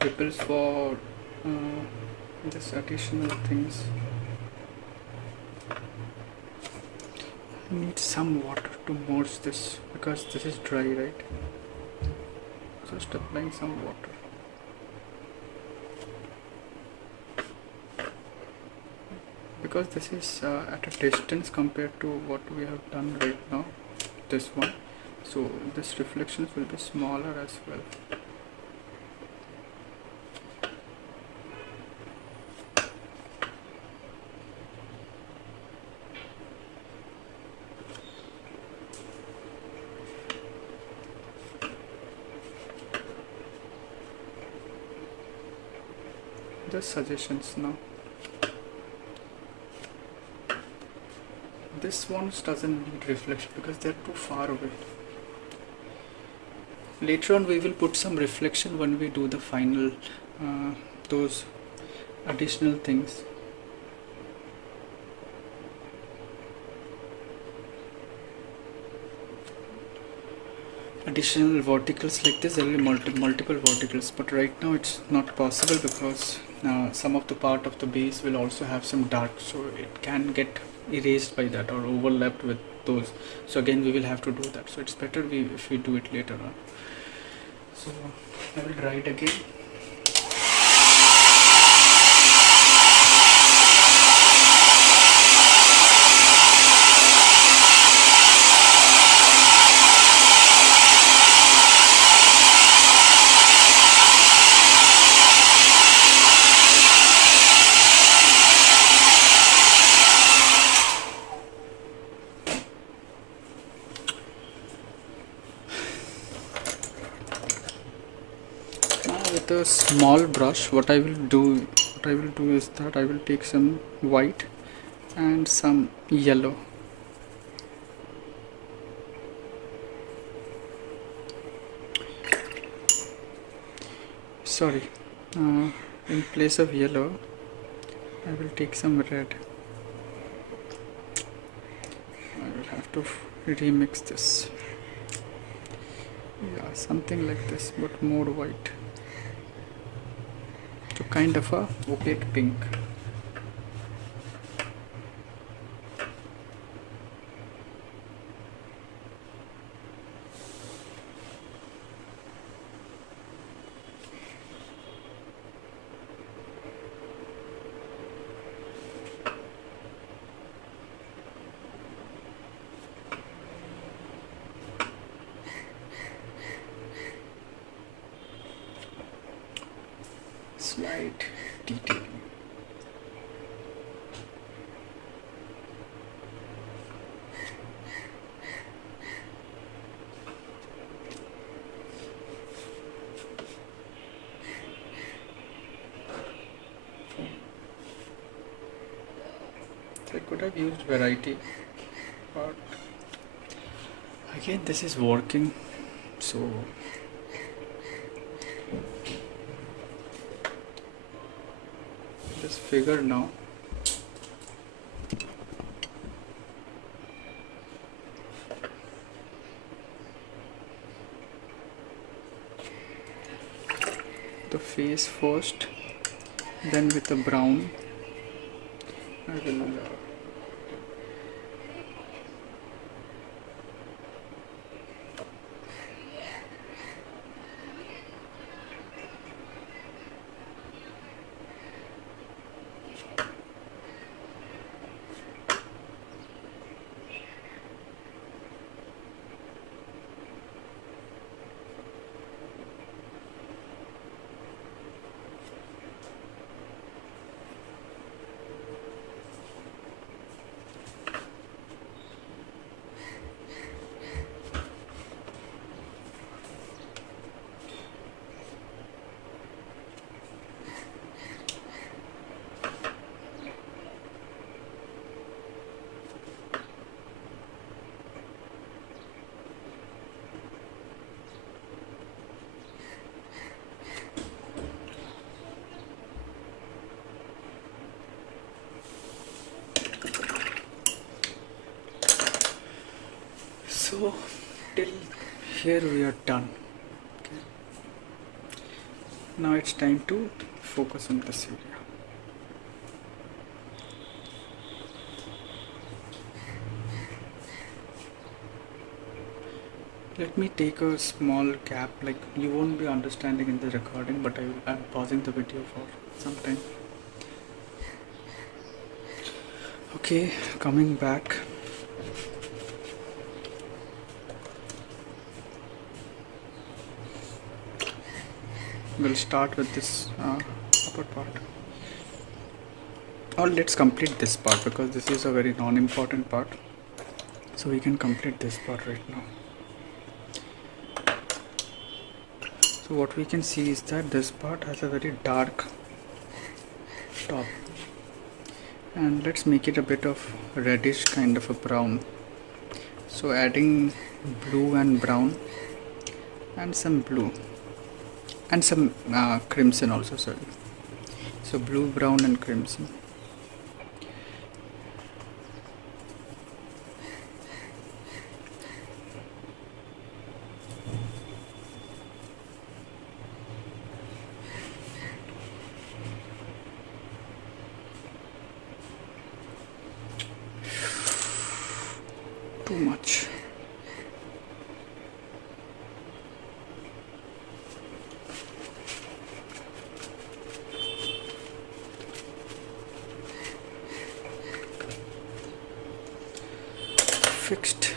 Ripples for this additional things. I need some water to merge this because this is dry, right? Just applying some water. Because this is at a distance compared to what we have done right now, this one, so this reflections will be smaller as well. Just suggestions now. This one doesn't need reflection because they're too far away. Later on we will put some reflection when we do the final those additional things. Additional verticals like this, there will be multiple verticals, but right now it's not possible because some of the part of the base will also have some dark, so it can get erased by that or overlapped with those. So again we will have to do that, so it's better if we do it later on. So I will dry it again. With a small brush, what I will do is that I will take some white and some yellow. Sorry, in place of yellow I will take some red. I will have to remix this. Yeah, something like this, but more white. So kind of a opaque pink. Slight detailing. I could have used variety, but again this is working, so just figure now. The face first, then with the brown I will So till here we are done. Okay. Now it's time to focus on this area. Let me take a small gap, like you won't be understanding in the recording, but I'm pausing the video for some time. Okay, coming back. We'll start with this upper part. Or let's complete this part because this is a very non-important part. So we can complete this part right now. So what we can see is that this part has a very dark top. And let's make it a bit of reddish kind of a brown. So adding blue and brown and some blue and some crimson also, sorry. So blue, brown and crimson. Too much. Fixed.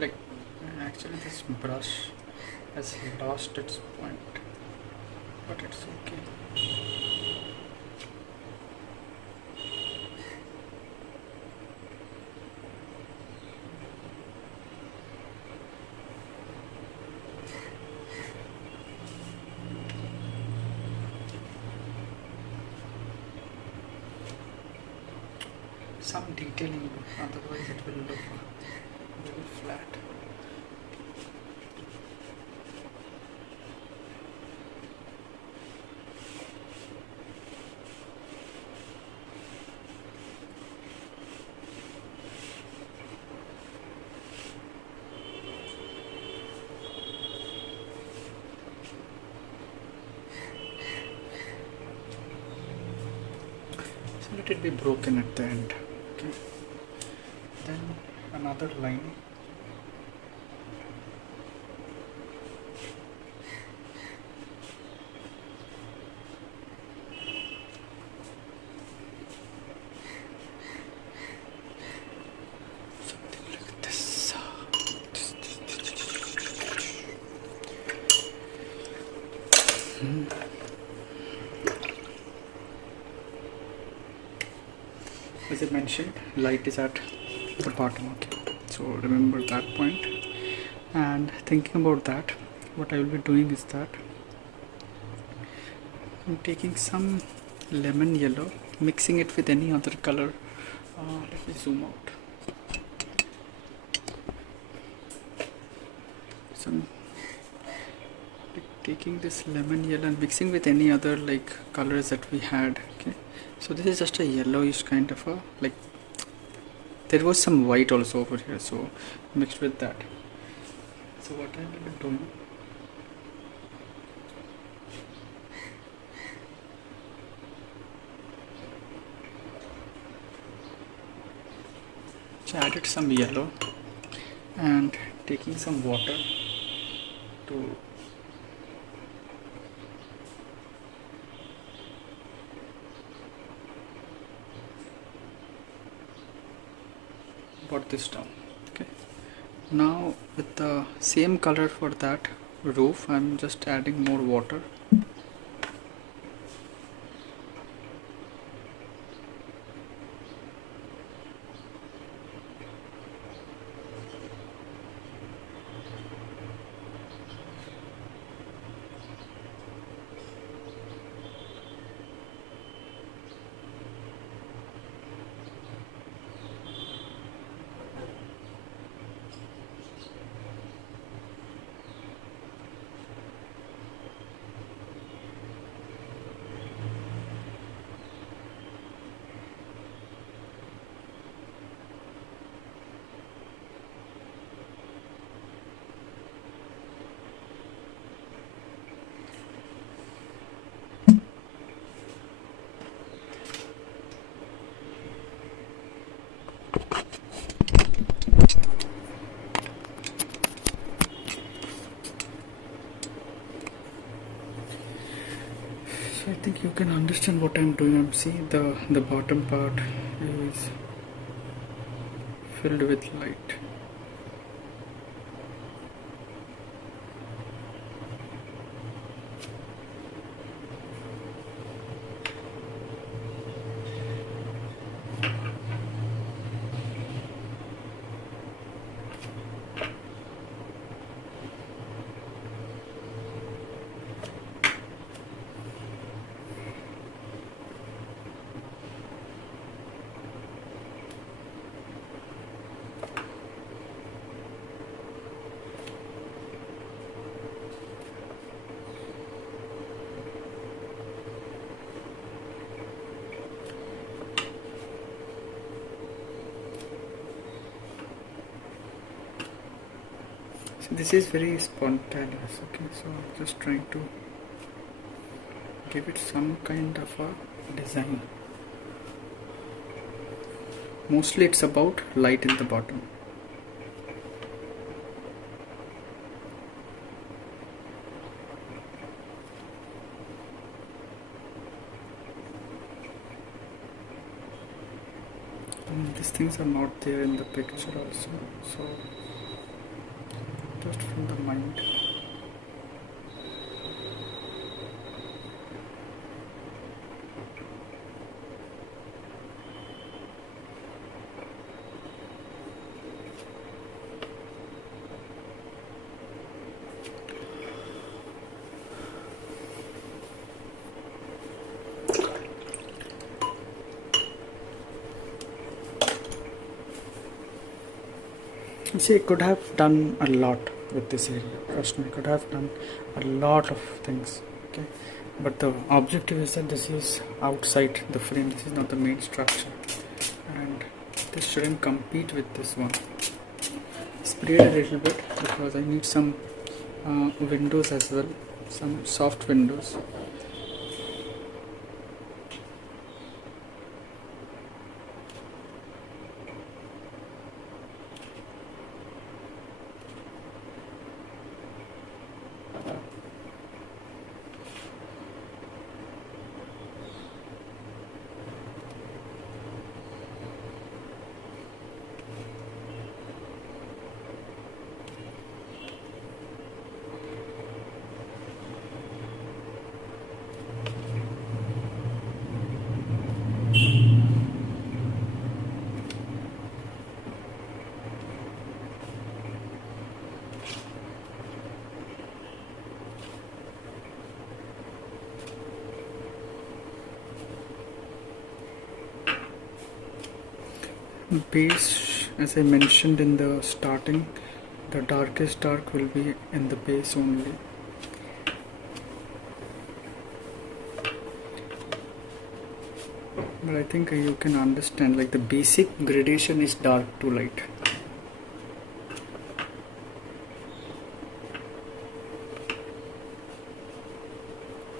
Like actually this brush has lost its point, but it's okay. Some detailing, otherwise it will look very flat. So let it be broken at the end. Okay. Then another line. Something like this. As I mentioned, light is at the bottom. Okay, so remember that point. And thinking about that, what I will be doing is that I'm taking some lemon yellow, mixing it with any other color. Let me zoom out. So I'm taking this lemon yellow and mixing with any other like colors that we had. Okay, so this is just a yellowish kind of a, like there was some white also over here, so mixed with that. So what I will be doing, so I added some yellow and taking some water to brought this down. Okay, now with the same color for that roof, I'm just adding more water. So I think you can understand what I'm doing. I'm seeing the bottom part is filled with light. So this is very spontaneous. Okay, so I'm just trying to give it some kind of a design. Mostly it's about light in the bottom. And these things are not there in the picture also, so just from the mind. See, I could have done a lot with this area. Trust me, I could have done a lot of things. Okay, but the objective is that this is outside the frame. This is not the main structure, and this shouldn't compete with this one. Sprayed a little bit because I need some windows as well, some soft windows. Base, as I mentioned in the starting, the darkest dark will be in the base only. But I think you can understand, like the basic gradation is dark to light.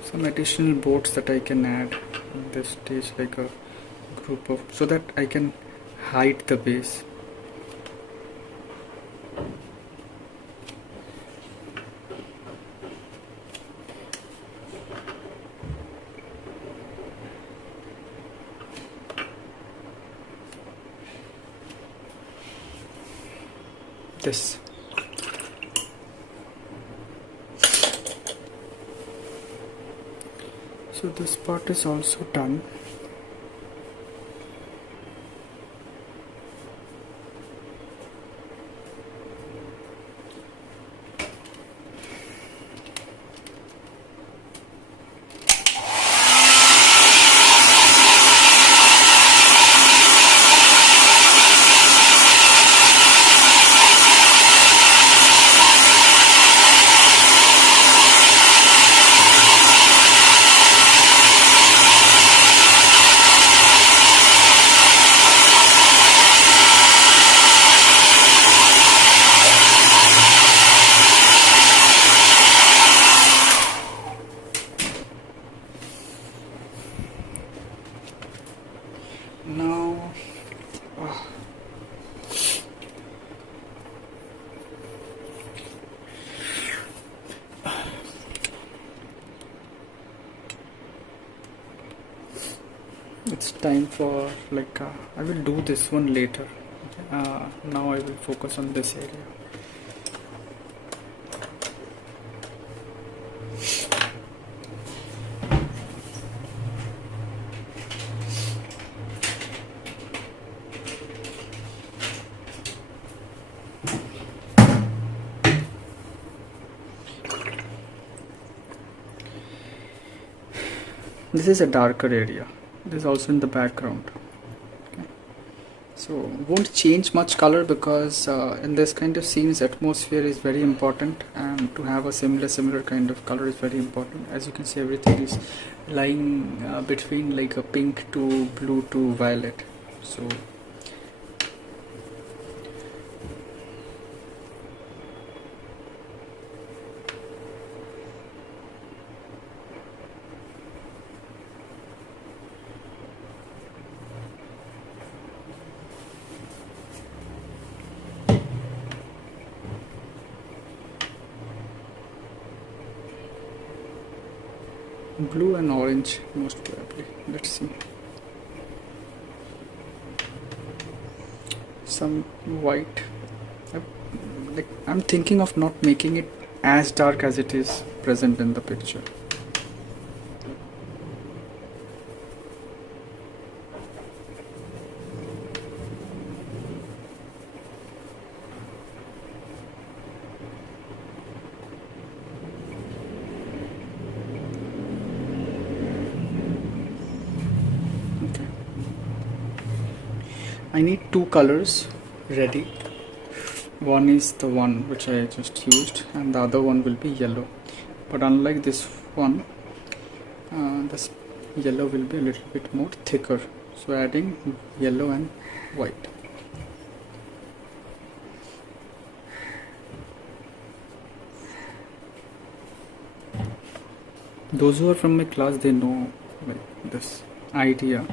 Some additional boards that I can add in this stage, like a group of, so that I can hide the base. This. So this part is also done. time for like I will do this one later. Now I will focus on this area. This is a darker area. This is also in the background. Okay. So won't change much color because in this kind of scenes atmosphere is very important, and to have a similar kind of color is very important. As you can see, everything is lying between like a pink to blue to violet. So blue and orange most probably. Let's see. Some white. I'm thinking of not making it as dark as it is present in the picture. I need two colors ready. One is the one which I just used, and the other one will be yellow. But unlike this one, this yellow will be a little bit more thicker. So adding yellow and white. Those who are from my class, they know like this idea.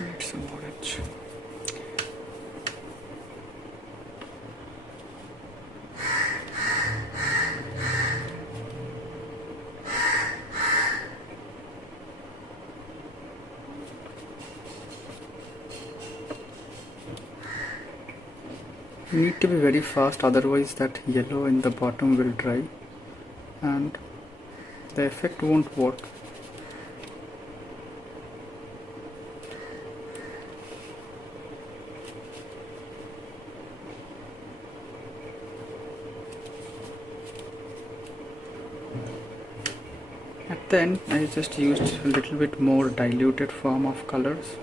Need some orange. You need to be very fast, otherwise that yellow in the bottom will dry and the effect won't work. At the end, I just used a little bit more diluted form of colors.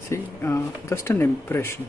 See, just an impression.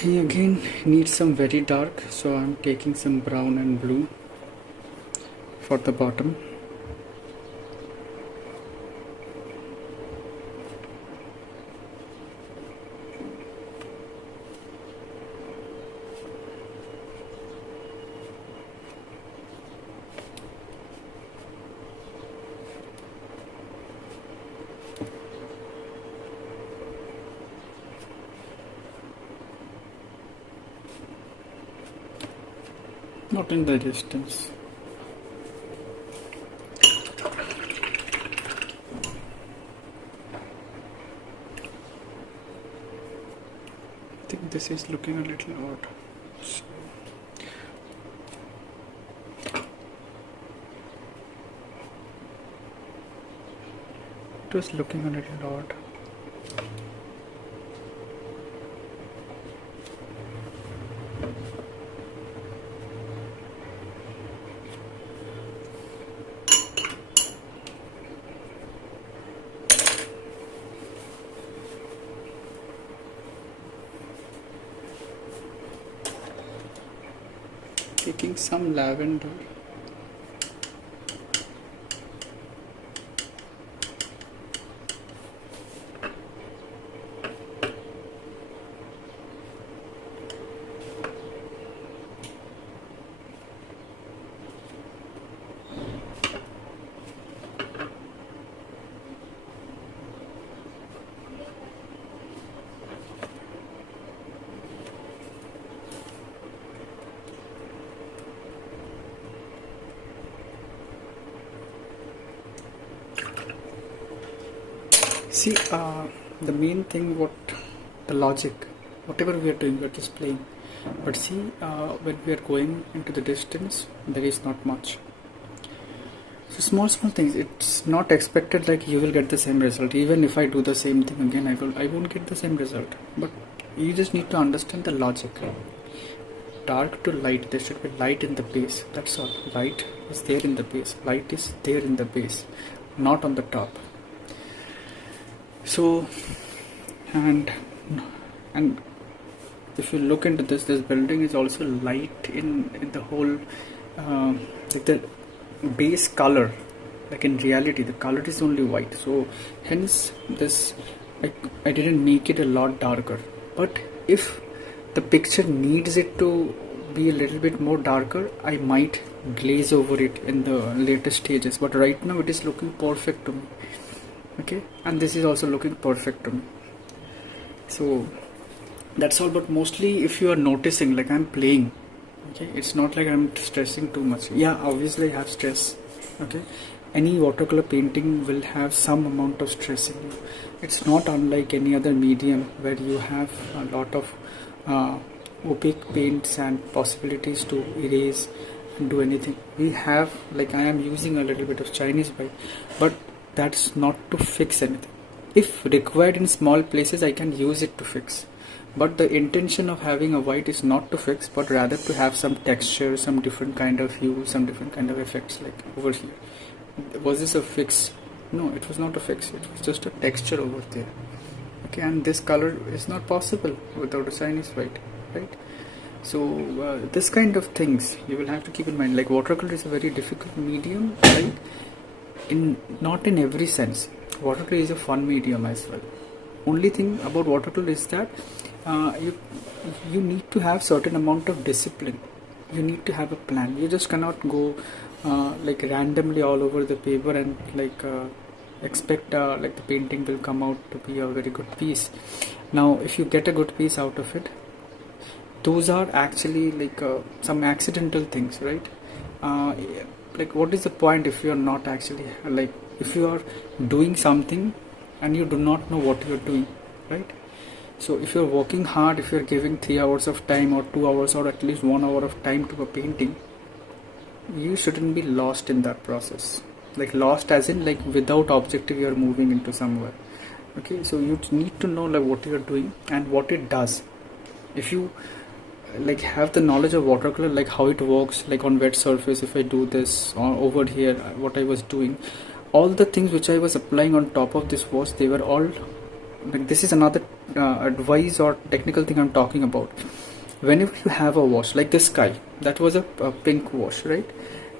He again needs some very dark, so I'm taking some brown and blue for the bottom. not in the distance. I think this is looking a little odd. So it was looking a little odd. Taking some lavender. See, the main thing, the logic, whatever we are doing, we are just playing. But see, when we are going into the distance, there is not much. So small things. It's not expected like you will get the same result. Even if I do the same thing again, I won't get the same result. But you just need to understand the logic. Dark to light, there should be light in the base. That's all. Light is there in the base. Light is there in the base, not on the top. So, and if you look into this building is also light in the whole, like the base color. Like in reality, the color is only white. So hence this, I didn't make it a lot darker. But if the picture needs it to be a little bit more darker, I might glaze over it in the later stages. But right now it is looking perfect to me. Okay, and this is also looking perfect to me. So that's all. But mostly if you are noticing, like I'm playing, okay, it's not like I'm stressing too much. Yeah, obviously I have stress. Okay, any watercolor painting will have some amount of stress in you. It's not unlike any other medium where you have a lot of opaque paints and possibilities to erase and do anything. We have, like I am using a little bit of Chinese white, but that's not to fix anything. If required in small places, I can use it to fix. But the intention of having a white is not to fix, but rather to have some texture, some different kind of hue, some different kind of effects, like over here. Was this a fix? No, it was not a fix. It was just a texture over there. Okay, and this color is not possible without a Chinese white, right? So this kind of things you will have to keep in mind. Like watercolor is a very difficult medium, right? Not in every sense. Watercolor is a fun medium as well. Only thing about watercolor is that you need to have certain amount of discipline. You need to have a plan. You just cannot go like randomly all over the paper and like expect like the painting will come out to be a very good piece. Now if you get a good piece out of it, those are actually like some accidental things, right? Like what is the point if you are not actually, like if you are doing something and you do not know what you are doing, right? So if you are working hard, if you are giving 3 hours of time or 2 hours or at least 1 hour of time to a painting, you shouldn't be lost in that process. Like lost as in like without objective you are moving into somewhere. Okay, so you need to know like what you are doing and what it does. If you like have the knowledge of watercolor, like how it works, like on wet surface, if I do this, or over here what I was doing, all the things which I was applying on top of this wash, they were all like, this is another advice or technical thing I'm talking about. Whenever you have a wash like the sky, that was a pink wash, right?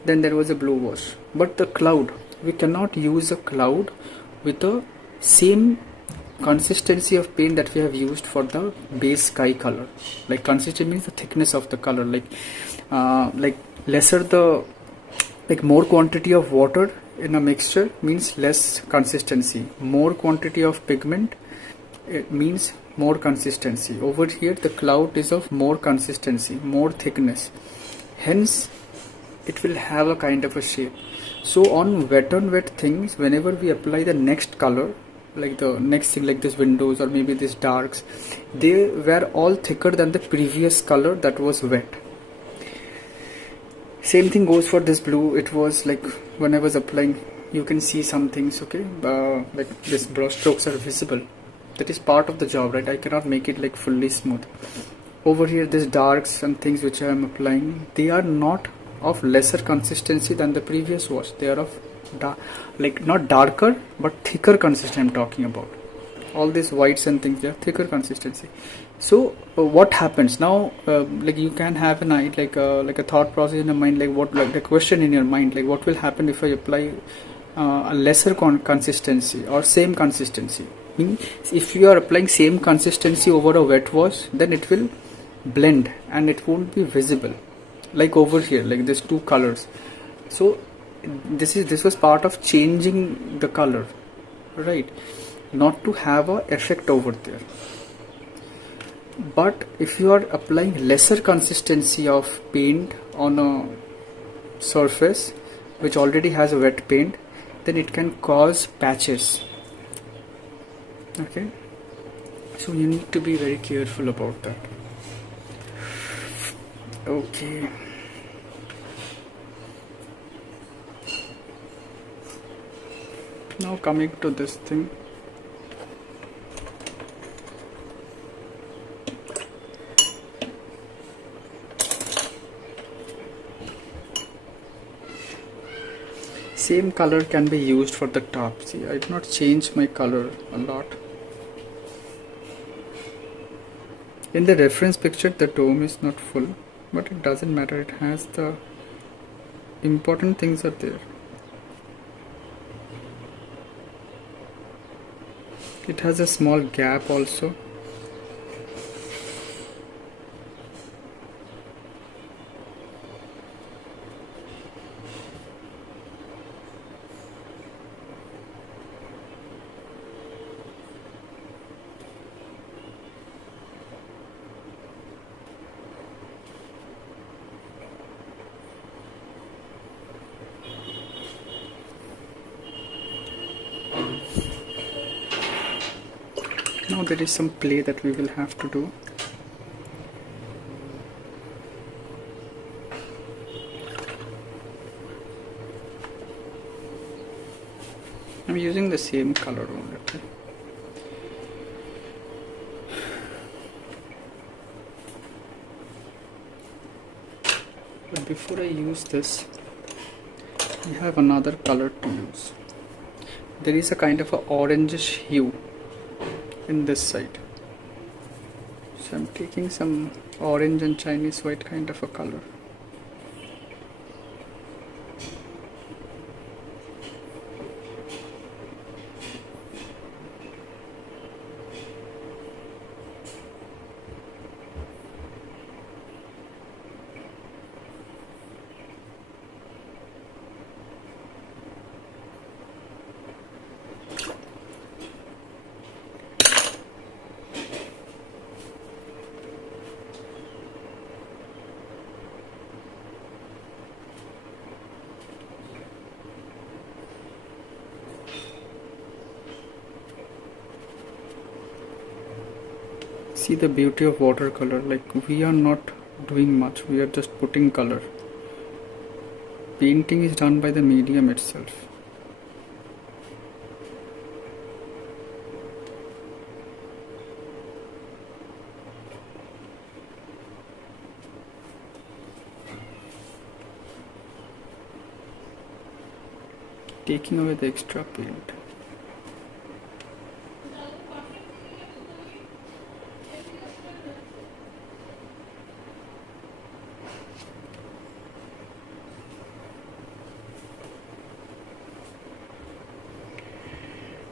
Then there was a blue wash, but the cloud, we cannot use a cloud with the same consistency of paint that we have used for the base sky color. Like consistent means the thickness of the color, like lesser the, like more quantity of water in a mixture means less consistency, more quantity of pigment, it means more consistency. Over here the cloud is of more consistency, more thickness, hence it will have a kind of a shape. So on wet things, whenever we apply the next color, like the next thing, like this windows or maybe these darks, they were all thicker than the previous color that was wet. Same thing goes for this blue. It was like when I was applying, you can see some things, okay, like this brush strokes are visible. That is part of the job, right? I cannot make it like fully smooth. Over here, these darks and things which I am applying, they are not of lesser consistency than the previous wash. They are of like not darker but thicker consistency I'm talking about. All these whites and things, they are thicker consistency. So what happens now, like you can have an eye, like a thought process in your mind, like what, like the question in your mind, like what will happen if I apply a lesser consistency or same consistency. If you are applying same consistency over a wet wash, then it will blend and it won't be visible, like over here, like these two colors. So this was part of changing the color, right? Not to have a effect over there. But if you are applying lesser consistency of paint on a surface which already has a wet paint, then it can cause patches. Okay, so you need to be very careful about that. Okay, now coming to this thing, same color can be used for the top. See, I did not change my color a lot. In the reference picture, the dome is not full, but it doesn't matter. It has the important things are there. It has a small gap also. Now there is some play that we will have to do. I'm using the same color only. Okay? But before I use this, I have another color to use. There is a kind of a orangish hue in this side. So I'm taking some orange and Chinese white kind of a color. See the beauty of watercolor, like we are not doing much, we are just putting color. Painting is done by the medium itself. Taking away the extra paint.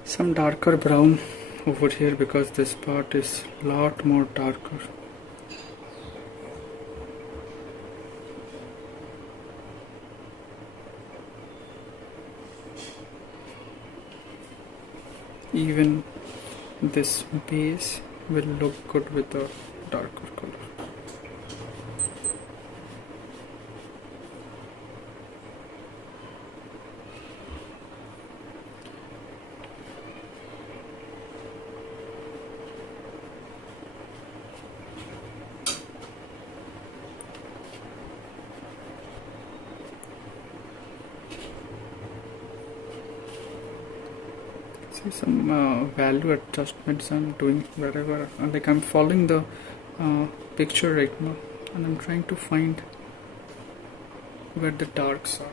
Some darker brown over here because this part is a lot more darker. Even this base will look good with a darker color. see some value adjustments I'm doing wherever, like I'm following the picture right now, and I'm trying to find where the darks are.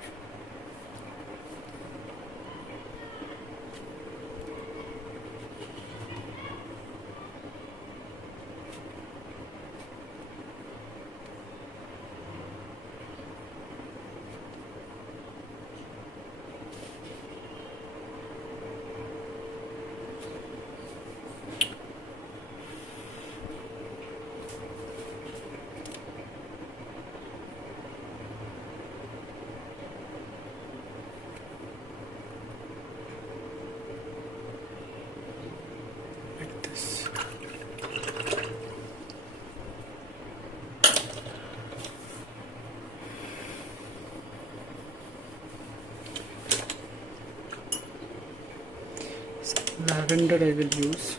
Like this. Lavender I will use.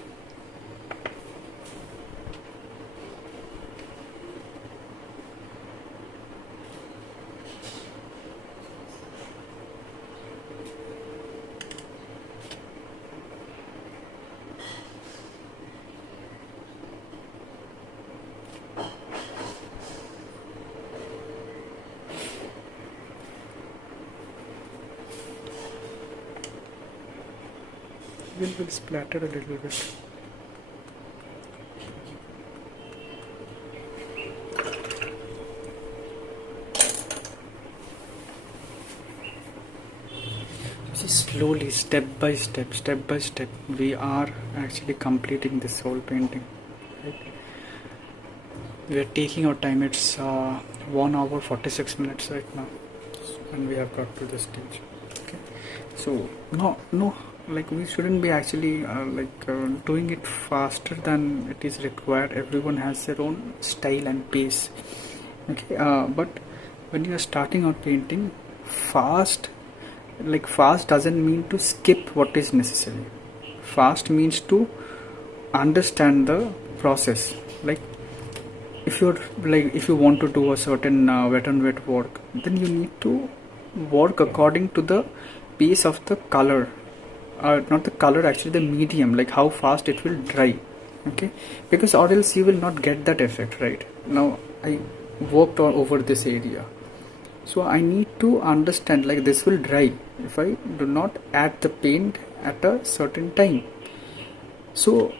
Will splatter a little bit. See, slowly, step by step, we are actually completing this whole painting. Right? We are taking our time. It's 1 hour 46 minutes right now, and we have got to this stage. Okay, so no, like we shouldn't be actually doing it faster than it is required. Everyone has their own style and pace. Okay, but when you are starting out painting, fast doesn't mean to skip what is necessary. Fast means to understand the process. Like if you want to do a certain wet on wet work, then you need to work according to the pace of the color, not the color, actually the medium, like how fast it will dry. Okay, because or else you will not get that effect. Right now I worked all over this area, so I need to understand like this will dry if I do not add the paint at a certain time. So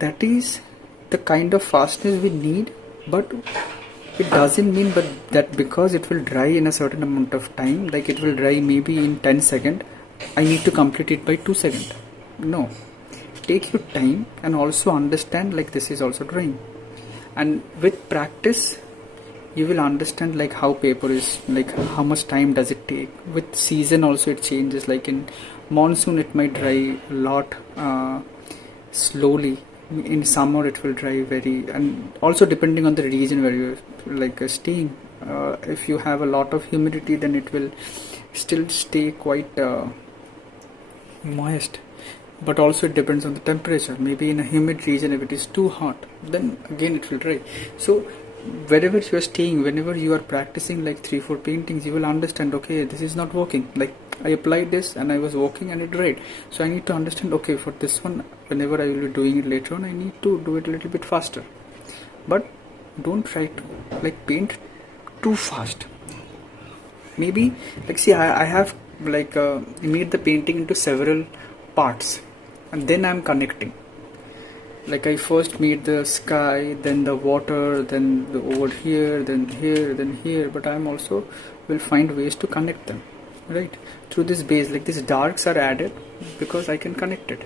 that is the kind of fastness we need, but it doesn't mean but that because it will dry in a certain amount of time, like it will dry maybe in 10 seconds, I need to complete it by 2 seconds. No, take your time and also understand like this is also drying, and with practice you will understand like how paper is, like how much time does it take. With season also it changes, like in monsoon it might dry a lot slowly, in summer it will dry very, and also depending on the region where you're staying. If you have a lot of humidity, then it will still stay quite moist, but also it depends on the temperature. Maybe in a humid region, if it is too hot, then again it will dry. So wherever you are staying, whenever you are practicing like 3-4 paintings, you will understand, okay, this is not working. Like I applied this and I was working and it dried, so I need to understand, okay, for this one, whenever I will be doing it later on, I need to do it a little bit faster. But don't try to like paint too fast. Maybe like see, I have like made the painting into several parts, and then I'm connecting. Like I first made the sky, then the water, then the over here, then here, then here, but I'm also will find ways to connect them, right, through this base. Like these darks are added because I can connect it.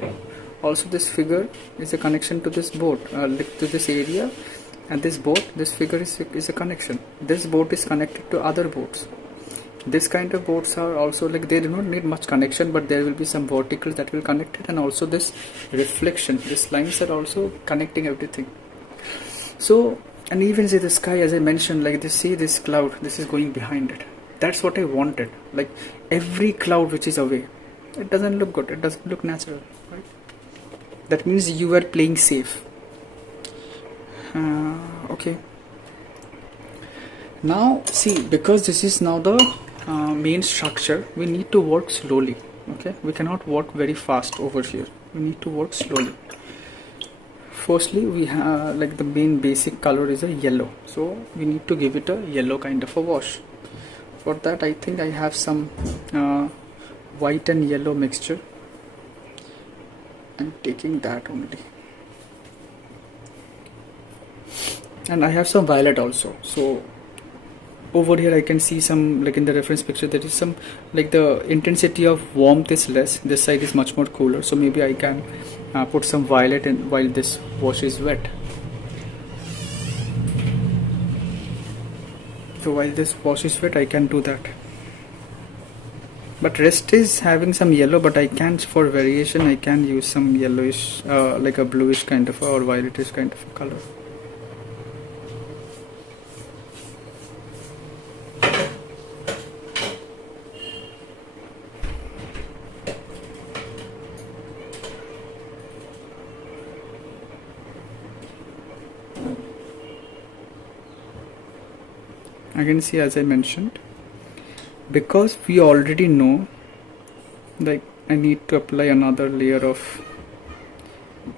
Also this figure is a connection to this boat, like to this area, and this boat, this figure is a connection. This boat is connected to other boats. This kind of boats are also like they do not need much connection, but there will be some verticals that will connect it, and also this reflection, these lines are also connecting everything. So, and even say the sky, as I mentioned, like this, see this cloud, this is going behind it. That's what I wanted. Like every cloud which is away, it doesn't look good, it doesn't look natural, right? That means you are playing safe. Okay. Now see, because this is now the main structure, we need to work slowly. Okay, we cannot work very fast over here, we need to work slowly. Firstly, we have like the main basic color is a yellow, so we need to give it a yellow kind of a wash. For that, I think I have some white and yellow mixture. I'm taking that only, and I have some violet also. So over here I can see some, like in the reference picture, there is some, like the intensity of warmth is less, this side is much more cooler, so maybe I can put some violet in while this wash is wet. So while this wash is wet, I can do that. But rest is having some yellow, but I can, for variation, I can use some yellowish, like a bluish kind of or violetish kind of a color. I can see, as I mentioned, because we already know, like I need to apply another layer of,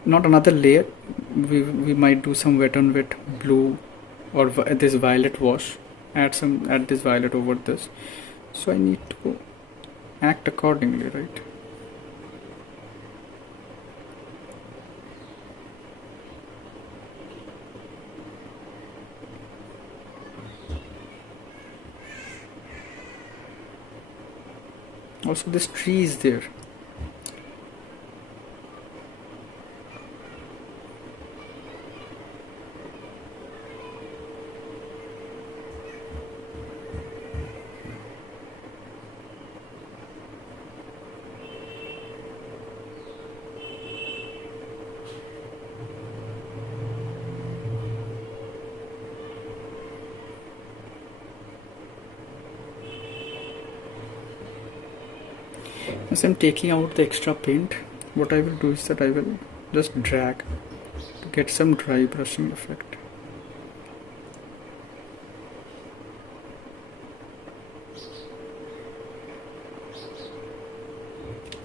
not another layer, we might do some wet on wet blue or this violet wash, add this violet over this, so I need to act accordingly, right? Also, this tree is there. As I'm taking out the extra paint, what I will do is that I will just drag to get some dry brushing effect.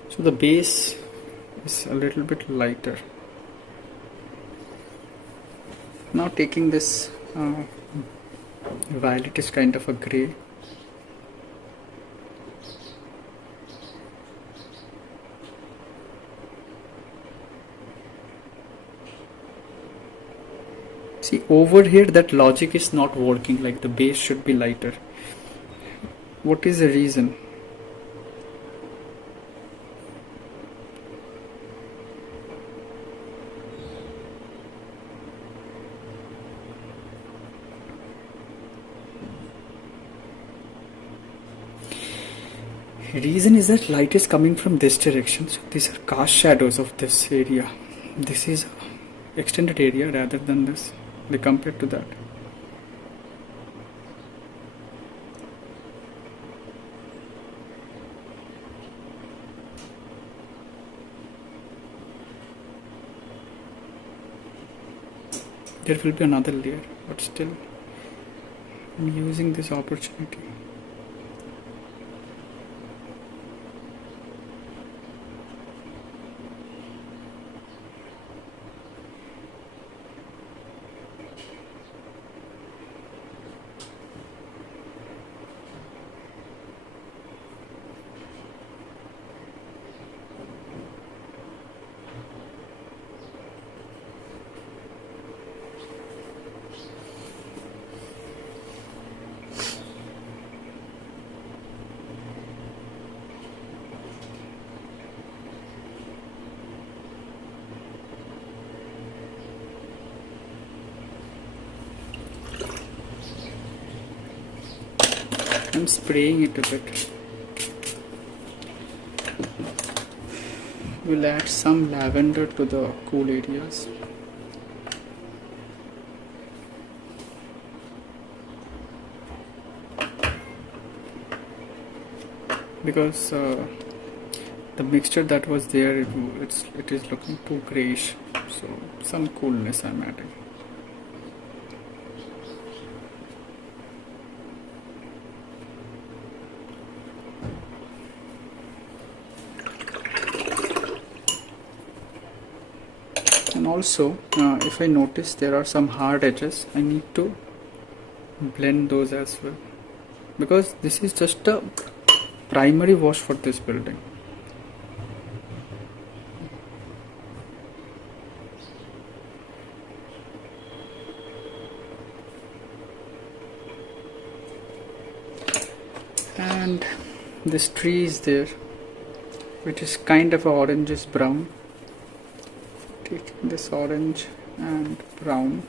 So the base is a little bit lighter. Now taking this violet is kind of a grey. See, over here that logic is not working, like the base should be lighter. What is the reason? Reason is that light is coming from this direction, so these are cast shadows of this area. This is extended area rather than this, compared to that. There will be another layer, but still I'm using this opportunity. I'm spraying it a bit. We'll add some lavender to the cool areas. Because the mixture that was there, it is looking too grayish, so some coolness I'm adding. And also if I notice there are some hard edges, I need to blend those as well, because this is just a primary wash for this building. And this tree is there, which is kind of a orangish brown. Taking this orange and brown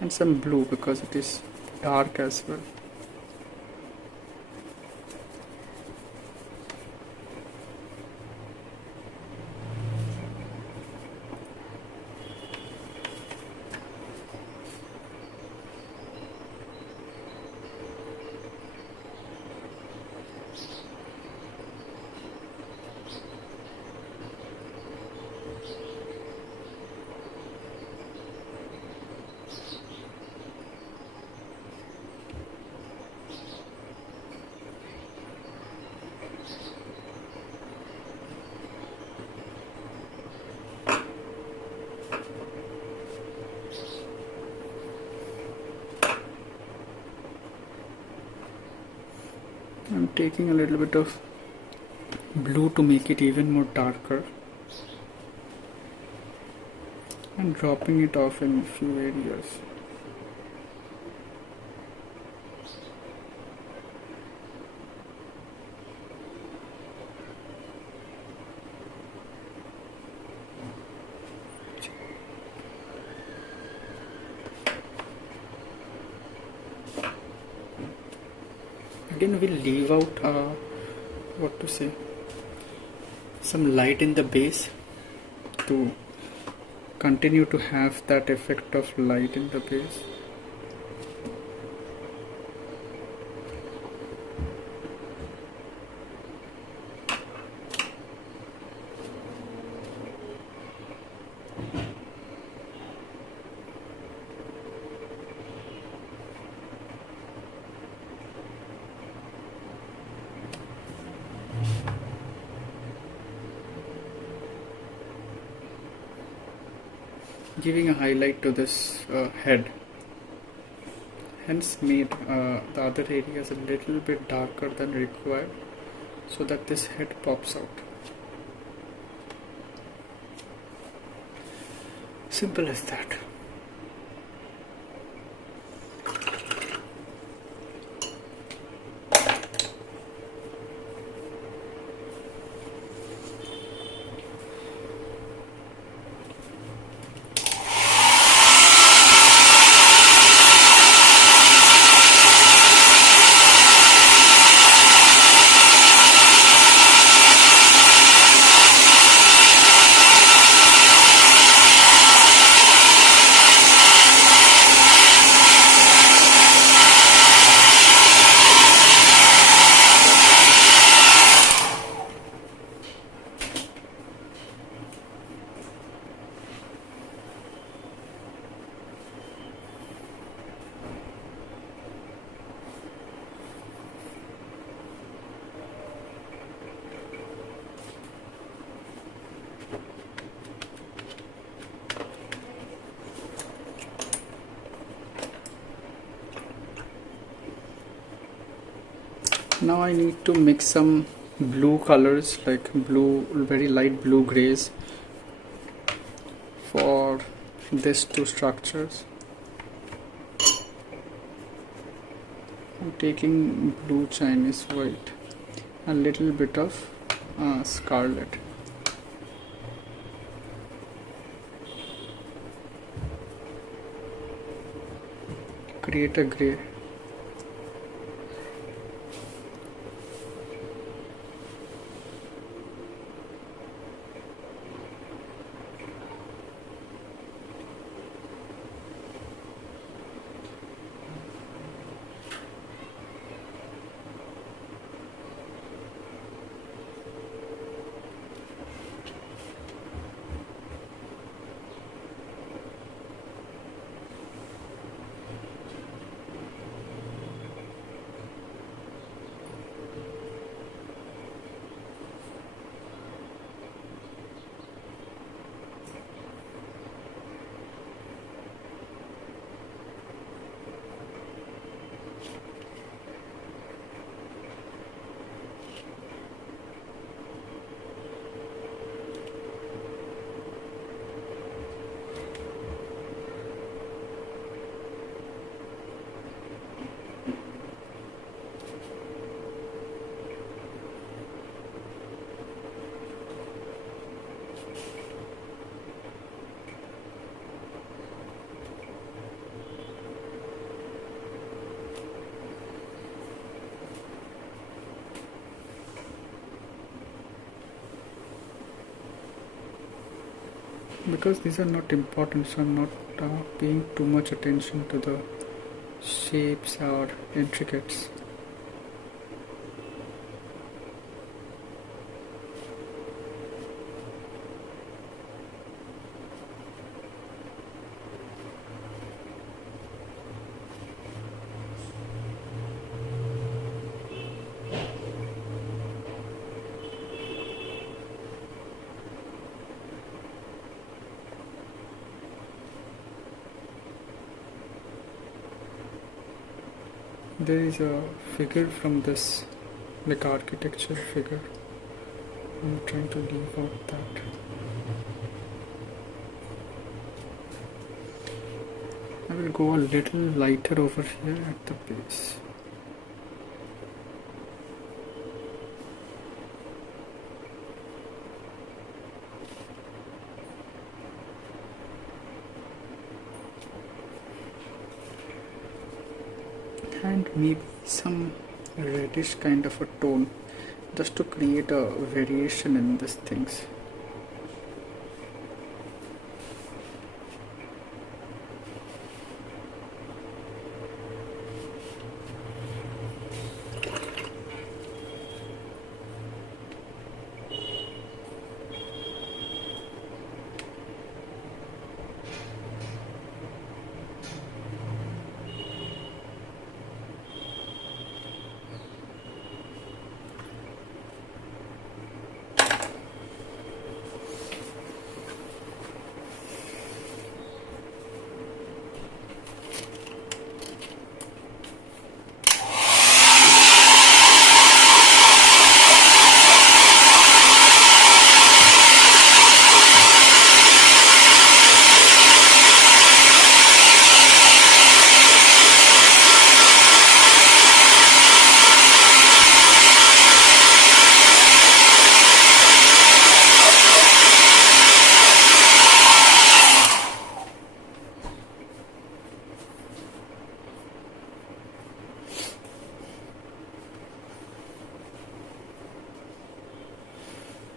and some blue because it is dark as well. I'm taking a little bit of blue to make it even more darker and dropping it off in a few areas. Again, we'll leave out what to say, some light in the base to continue to have that effect of light in the base. Giving a highlight to this head, hence made the other areas a little bit darker than required so that this head pops out. Simple as that. Now I need to mix some blue colors, like blue, very light blue grays for these two structures. I'm taking blue Chinese white, a little bit of scarlet. Create a gray. because these are not important, so I'm not paying too much attention to the shapes or intricates. There is a figure from this, like architecture figure. I'm trying to leave out that. I will go a little lighter over here at the base. And maybe some reddish kind of a tone, just to create a variation in these things.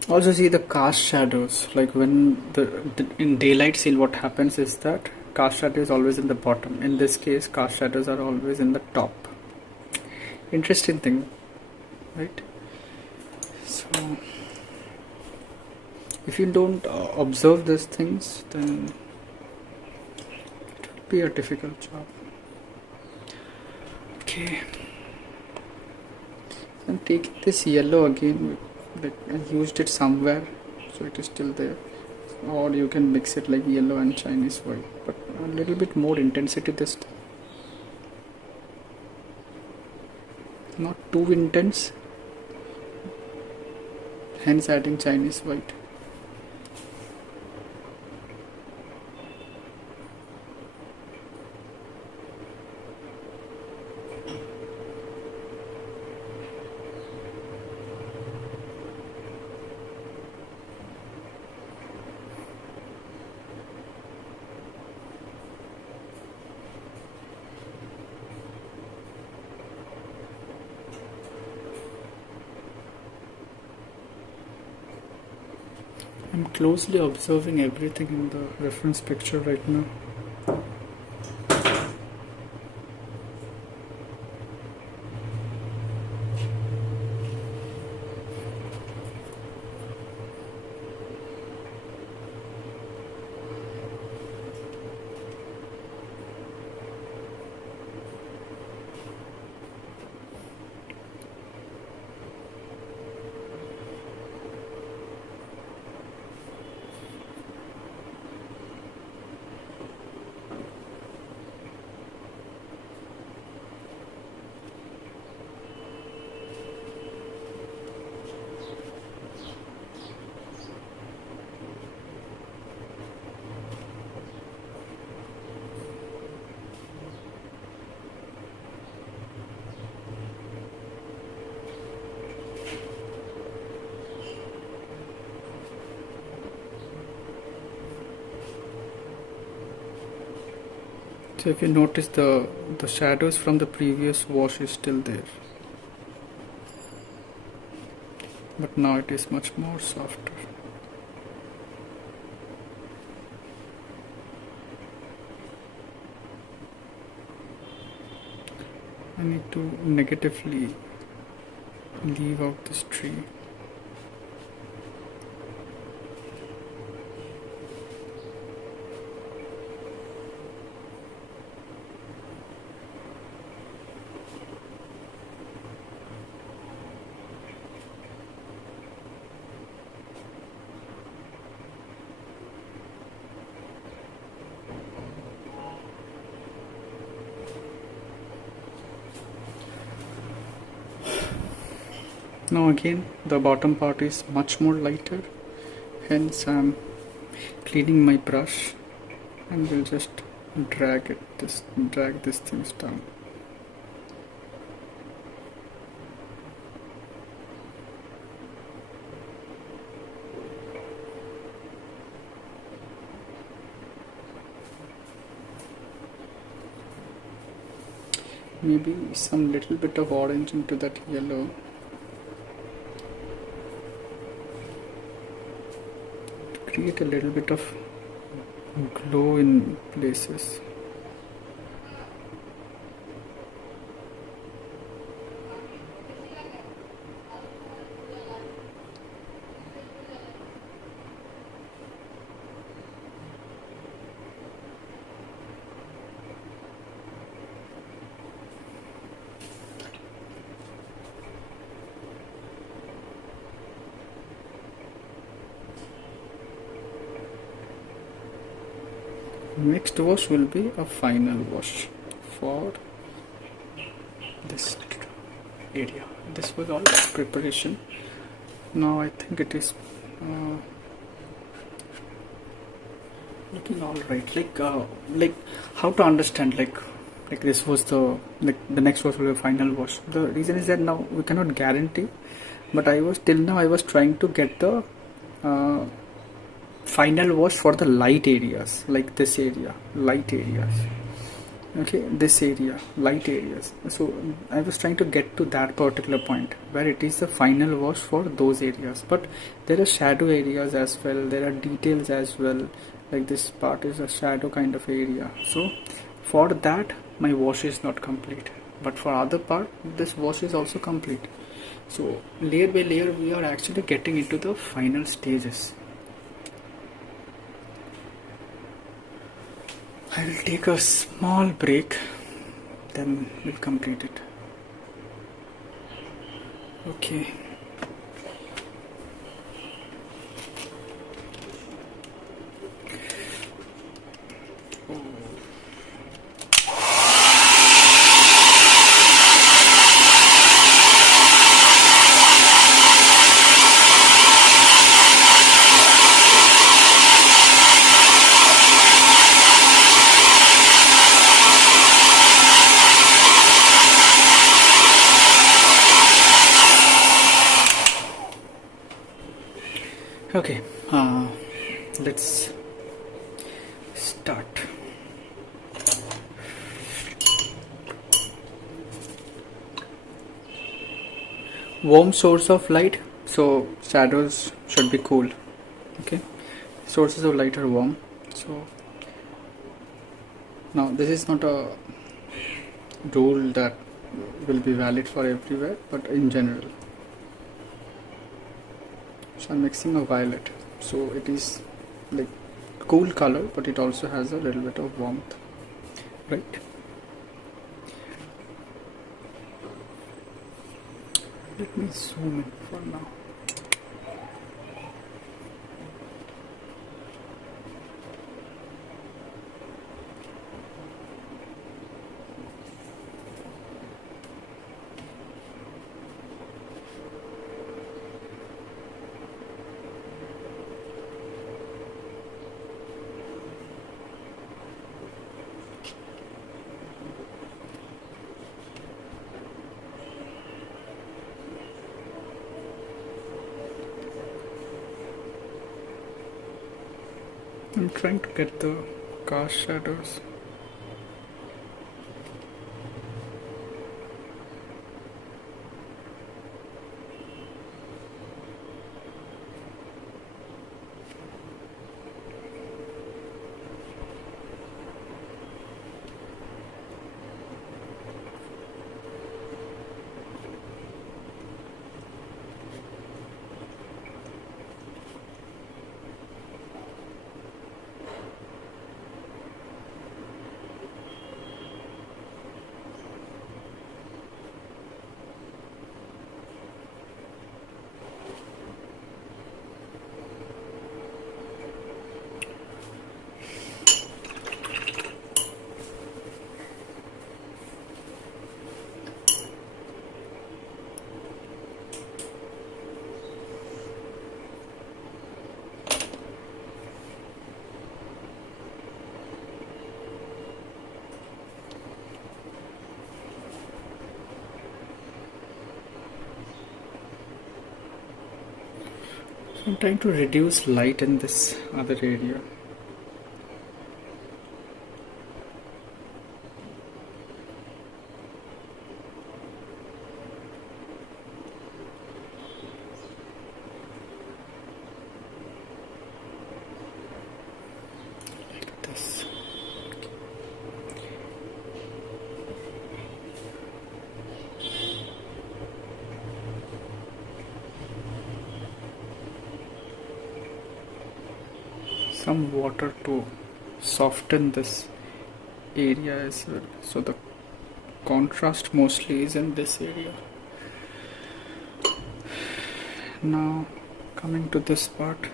Also see the cast shadows, like when in daylight scene what happens is that cast shadow is always in the bottom. In this case cast shadows are always in the top. Interesting thing, right? So if you don't observe these things, then it will be a difficult job. Okay, I'm taking this yellow again. Like I used it somewhere, so it is still there. Or you can mix it like yellow and Chinese white, but a little bit more intensity this time. Not too intense, hence adding Chinese white. I'm closely observing everything in the reference picture right now. So if you notice the shadows from the previous wash is still there, but now it is much more softer. I need to negatively leave out this tree. Now again the bottom part is much more lighter, hence I'm cleaning my brush and will just drag these things down. Maybe some little bit of orange into that yellow. To create a little bit of glow in places. Next wash will be a final wash for this area. This was all preparation. Now I think it is looking all right. Like how to understand like this was the next wash will be a final wash. The reason is that now we cannot guarantee, but till now I was trying to get the final wash for the light areas, like this area, light areas. Okay, this area, light areas. So I was trying to get to that particular point where it is the final wash for those areas. But there are shadow areas as well, there are details as well, like this part is a shadow kind of area. So for that my wash is not complete, but for other part this wash is also complete. So layer by layer we are actually getting into the final stages. I will take a small break, then we'll complete it. Okay. Okay, let's start. Warm source of light, so shadows should be cool. Okay, sources of light are warm. So now this is not a rule that will be valid for everywhere, but in general. So I'm mixing a violet, so it is like cool color, but it also has a little bit of warmth, right? Let me zoom in for now. I'm trying to get the car shadows. I'm trying to reduce light in this other area. Like this. Some water to soften this area as well, so the contrast mostly is in this area. Now coming to this part,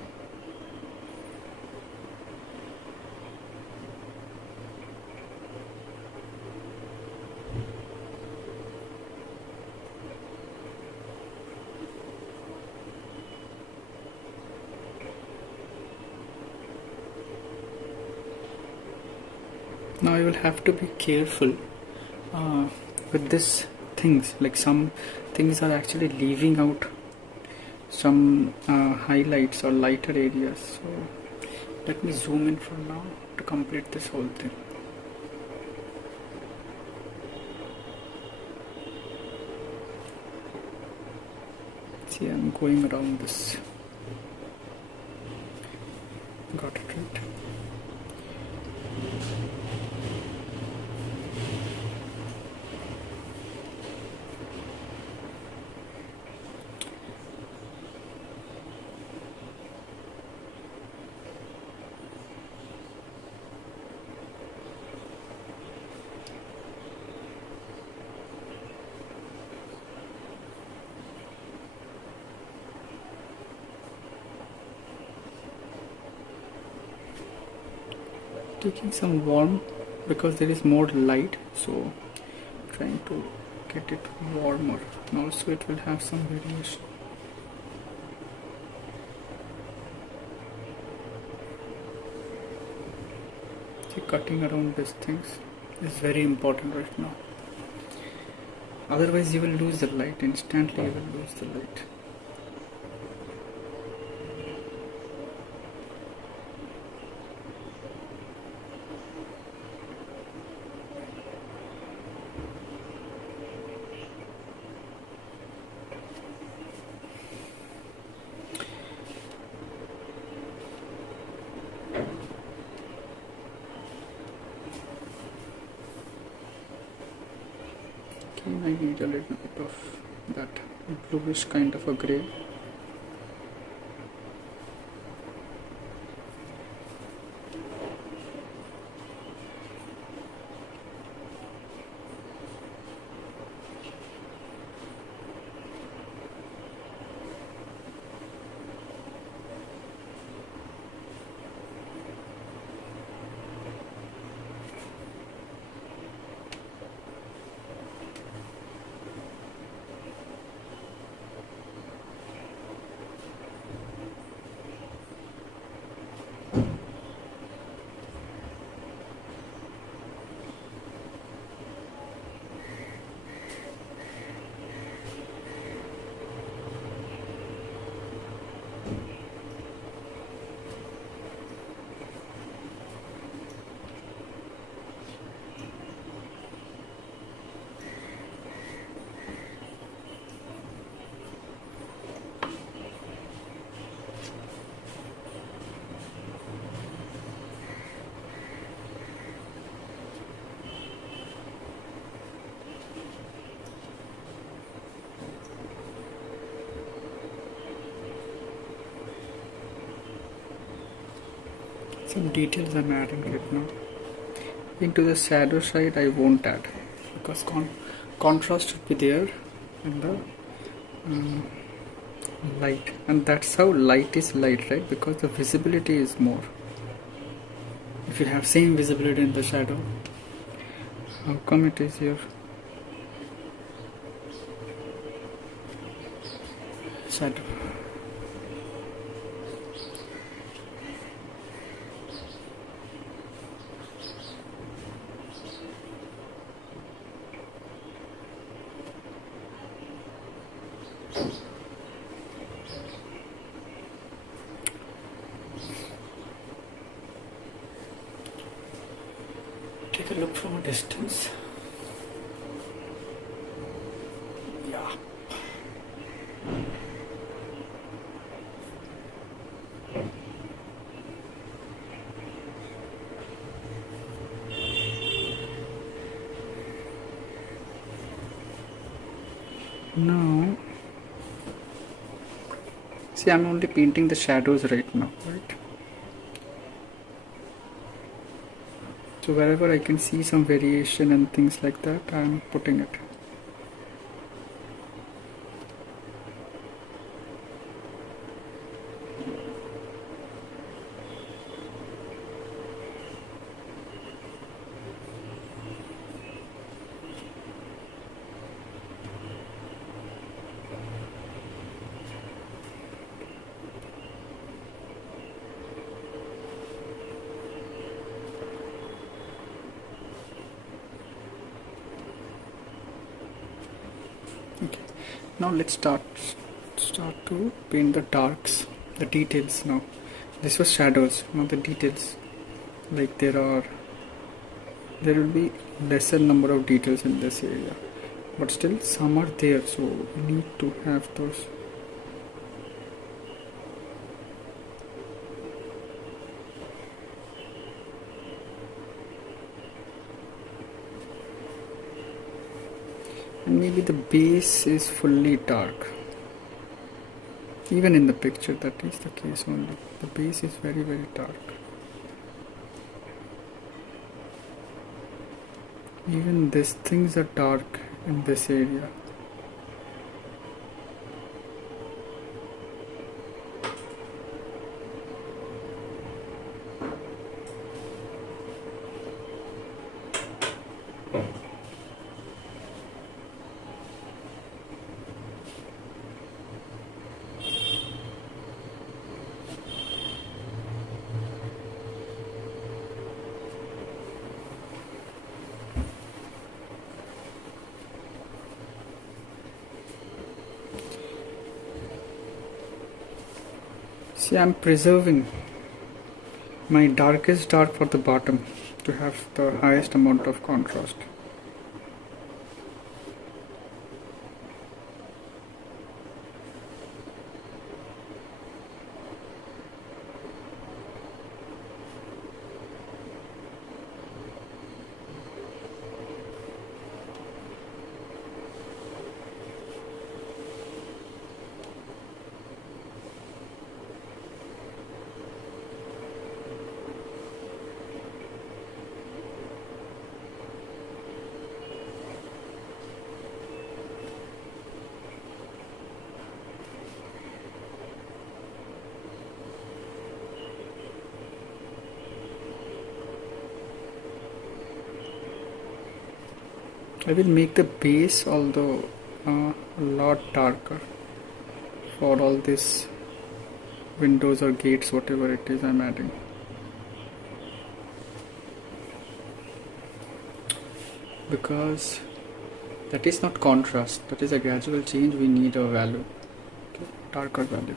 now you will have to be careful with this things, like some things are actually leaving out some highlights or lighter areas. So let me zoom in for now to complete this whole thing. See, I'm going around this. Got it right. Taking some warm because there is more light, so trying to get it warmer, and also it will have some variation. See, cutting around these things is very important right now, otherwise you will lose the light. Instantly you will lose the light. I need a little bit of that bluish kind of a grey. Some details I'm adding right now. Into the shadow side I won't add because contrast should be there in the light, and that's how light is light, right? Because the visibility is more. If you have same visibility in the shadow, how come it is here? Shadow. Take a look from a distance. Yeah. Now, see, I'm only painting the shadows right now, right? So wherever I can see some variation and things like that, I'm putting it. Okay, now let's start to paint the darks, the details. Now this was shadows, now the details. Like there will be lesser number of details in this area, but still some are there, so we need to have those. And maybe the base is fully dark. Even in the picture that is the case only. The base is very dark. Even these things are dark in this area. See, I'm preserving my darkest dark for the bottom to have the highest amount of contrast. I will make the base although a lot darker for all these windows or gates, whatever it is I'm adding. Because that is not contrast, that is a gradual change. We need a value, okay, darker value.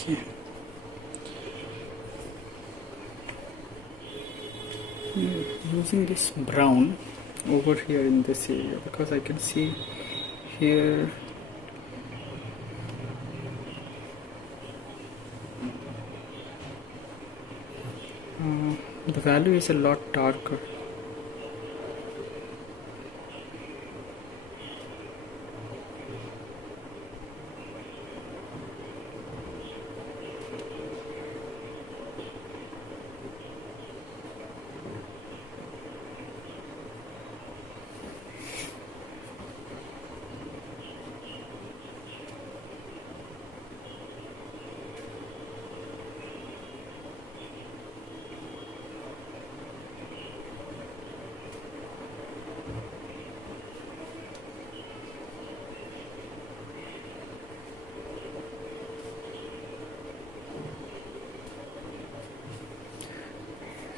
Okay. Using this brown over here in this area, because I can see here The value is a lot darker.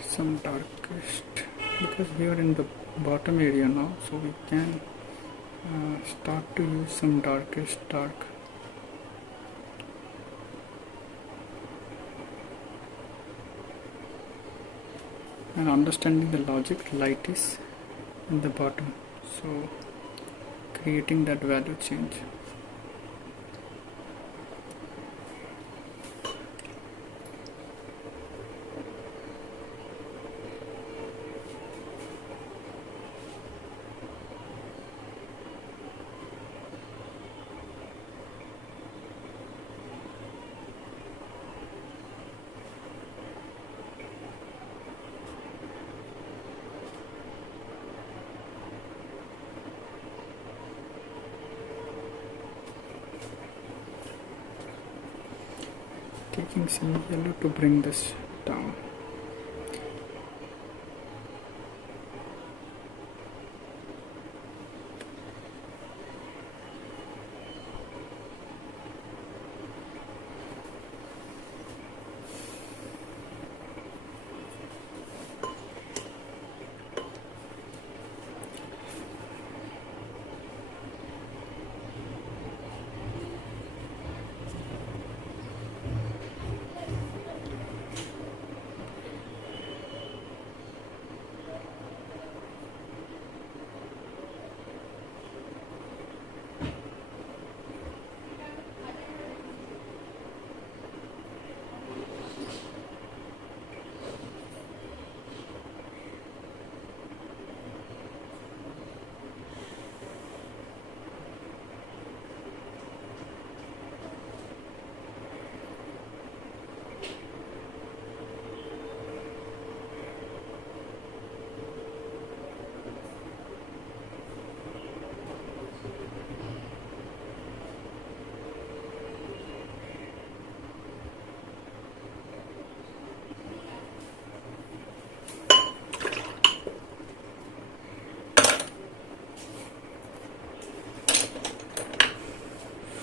Some darkest, because we are in the bottom area now, so we can start to use some darkest dark. And understanding the logic, light is in the bottom, so creating that value change. Taking some yellow to bring this down.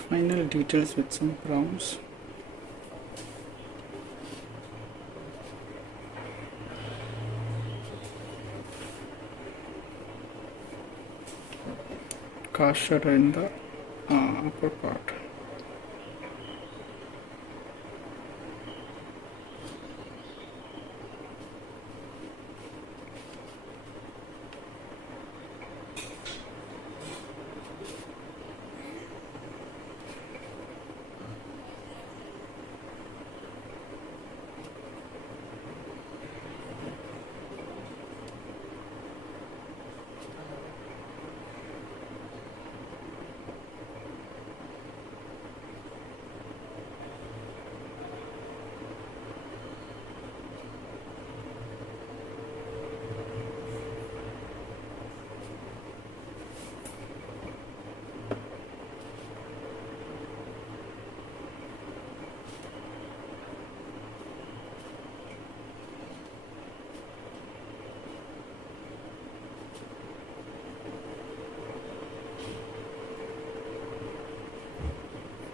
Final details with some browns. Cast in the upper part.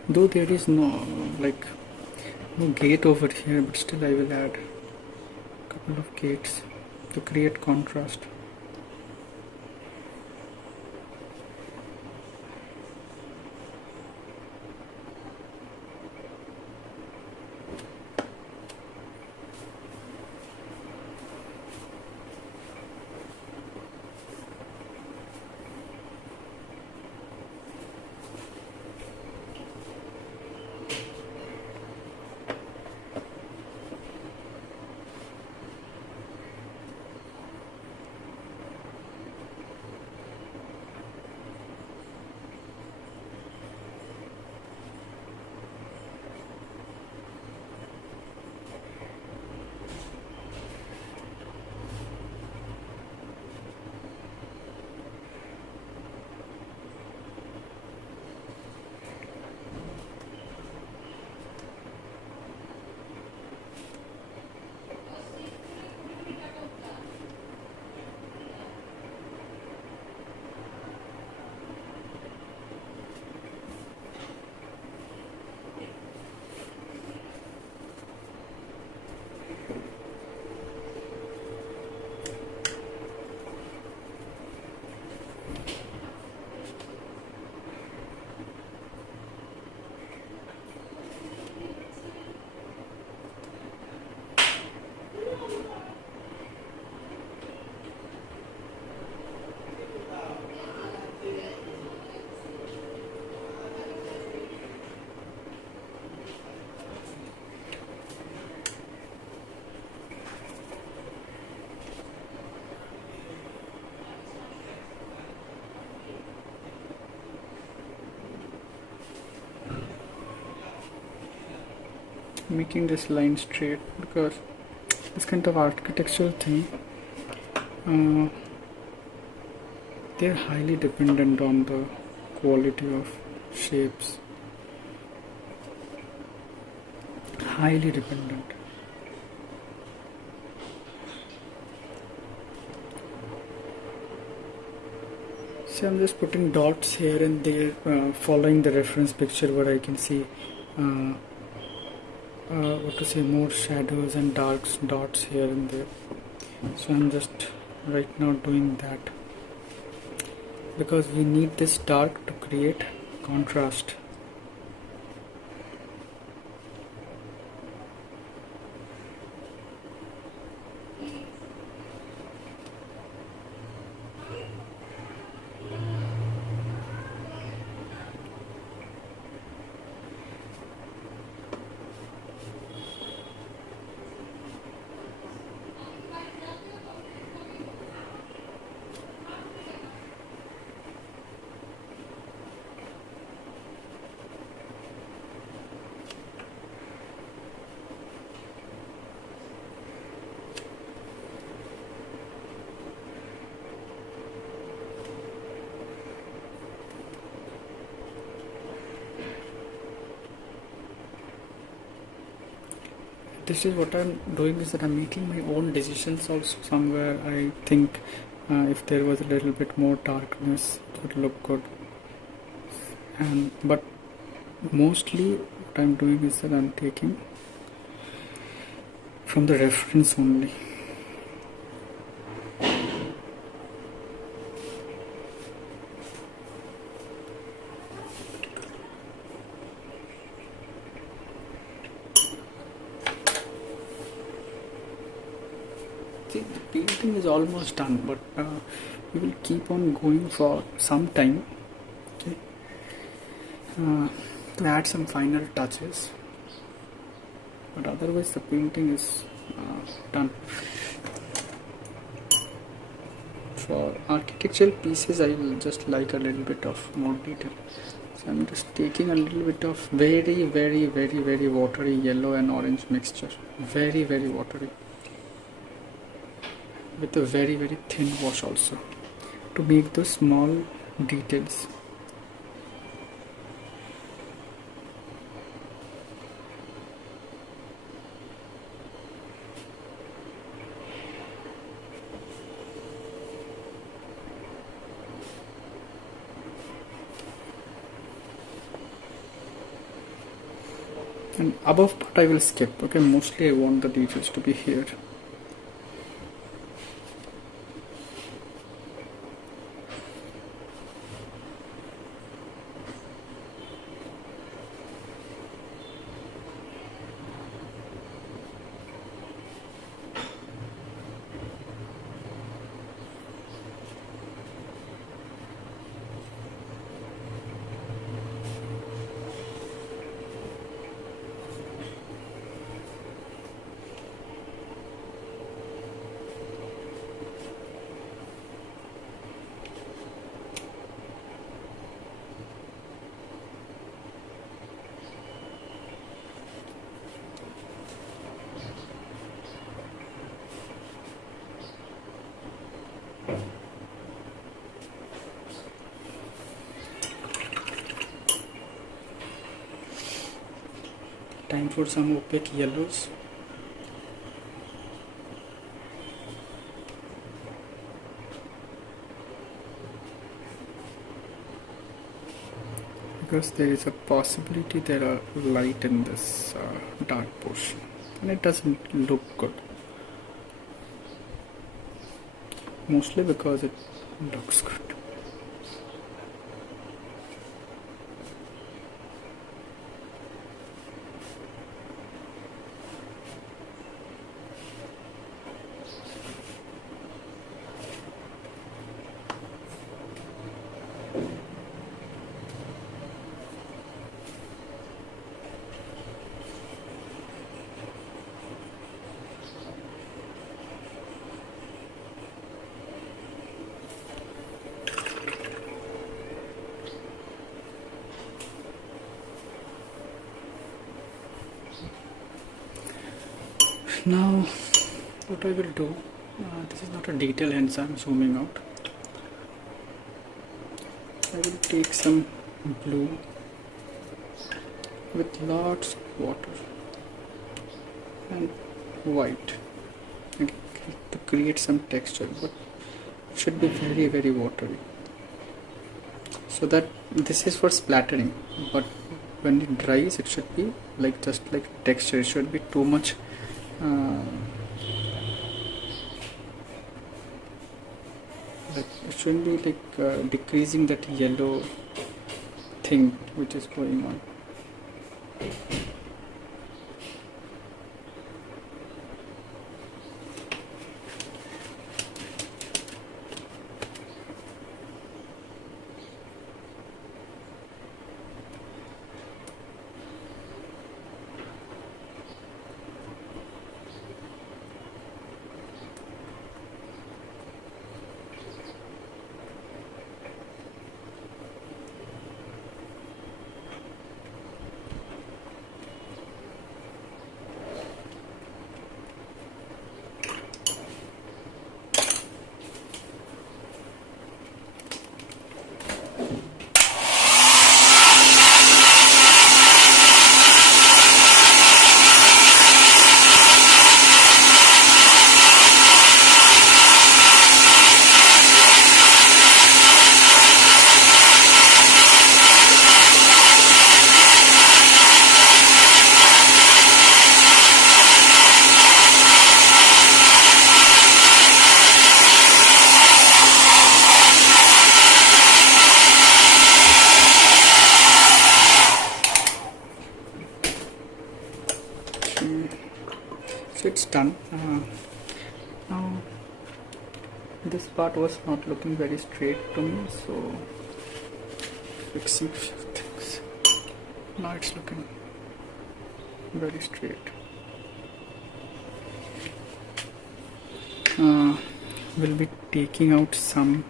Though there is no gate over here, but still I will add a couple of gates to create contrast. making this line straight, because this kind of architectural thing, uh, they're highly dependent on the quality of shapes, highly dependent. So I'm just putting dots here and there, following the reference picture where I can see what to say, more shadows and darks dots here and there. So I'm just right now doing that because we need this dark to create contrast. This is what I'm doing, is that I'm making my own decisions also. Somewhere I think if there was a little bit more darkness it would look good, and but mostly what I'm doing is that I'm taking from the reference only. See, the painting is almost done, but we will keep on going for some time, okay, to add some final touches, but otherwise the painting is done. For architectural pieces I will just like a little bit of more detail, so I'm just taking a little bit of very watery yellow and orange mixture, very watery, with a very thin wash also, to make those small details. And above part I will skip, okay, mostly I want the details to be here. Time for some opaque yellows. Because there is a possibility there are light in this dark portion and it doesn't look good, mostly because it looks good. Now what I will do, this is not a detail, hence I'm zooming out. I will take some blue with lots of water and white, okay, to create some texture, but it should be very very watery, so that this is for splattering, but when it dries it should be like just like texture. It should be too much like it shouldn't be like decreasing that yellow thing which is going on. So it's done. Now this part was not looking very straight to me, so fixing few things. Now it's looking very straight. We'll be taking out some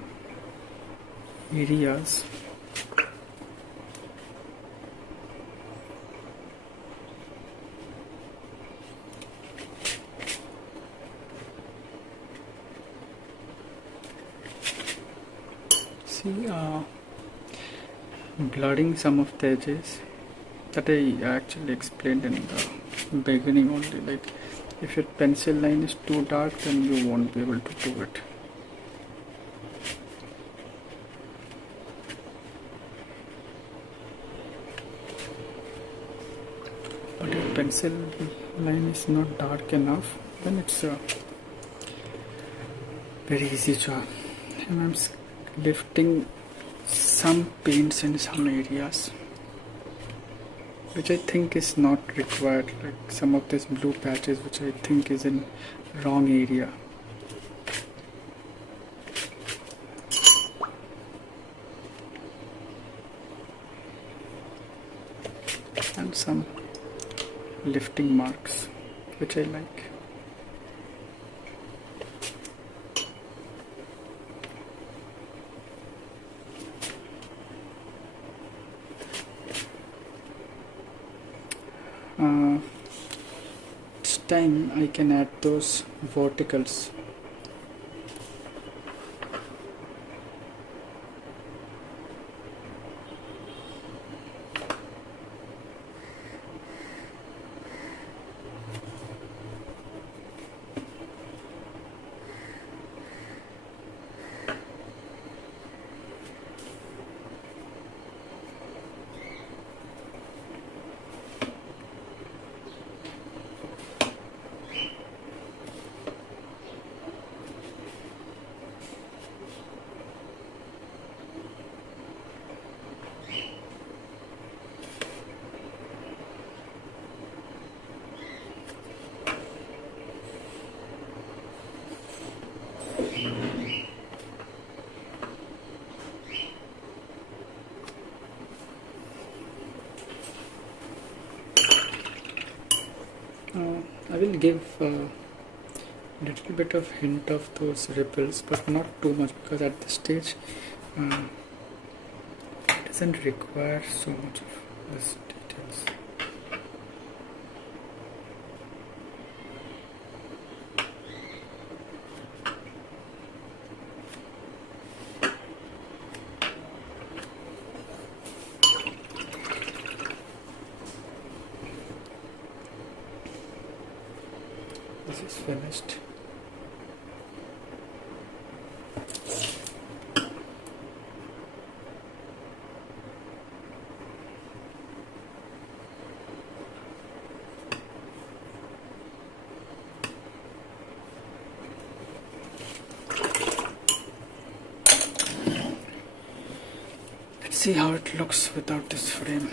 areas. See, blurring some of the edges that I actually explained in the beginning only. Like if your pencil line is too dark, then you won't be able to do it. But if pencil line is not dark enough, then it's a very easy job. And I'm lifting some paints in some areas which I think is not required, like some of these blue patches which I think is in wrong area. And some lifting marks which I like. It's time I can add those verticals. I will give a little bit of hint of those ripples, but not too much, because at this stage it doesn't require so much of this details. is finished. Let's see how it looks without this frame.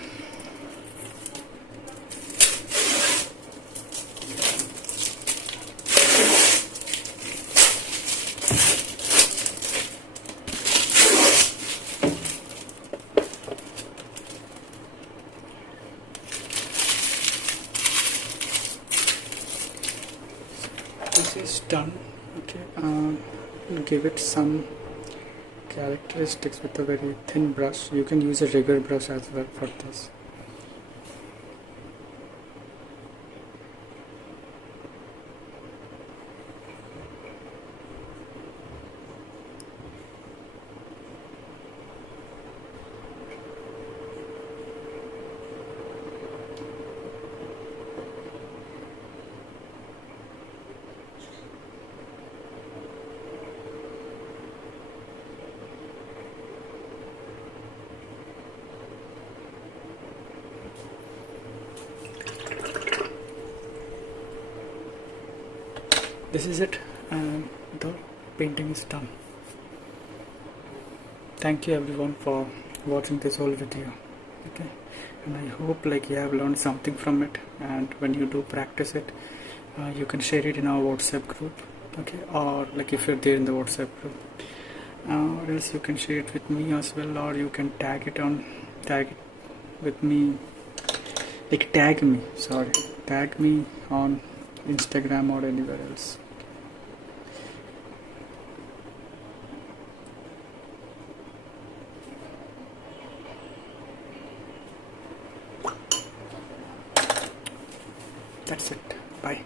This is done. Okay, give it some characteristics with a very thin brush. You can use a rigger brush as well for this. This is it, and the painting is done. Thank you everyone for watching this whole video. Okay, and I hope like you have learned something from it, and when you do practice it, you can share it in our WhatsApp group. Okay, or like if you're there in the WhatsApp group, or else you can share it with me as well, or you can tag it with me, like tag me on Instagram or anywhere else. That's it. Bye.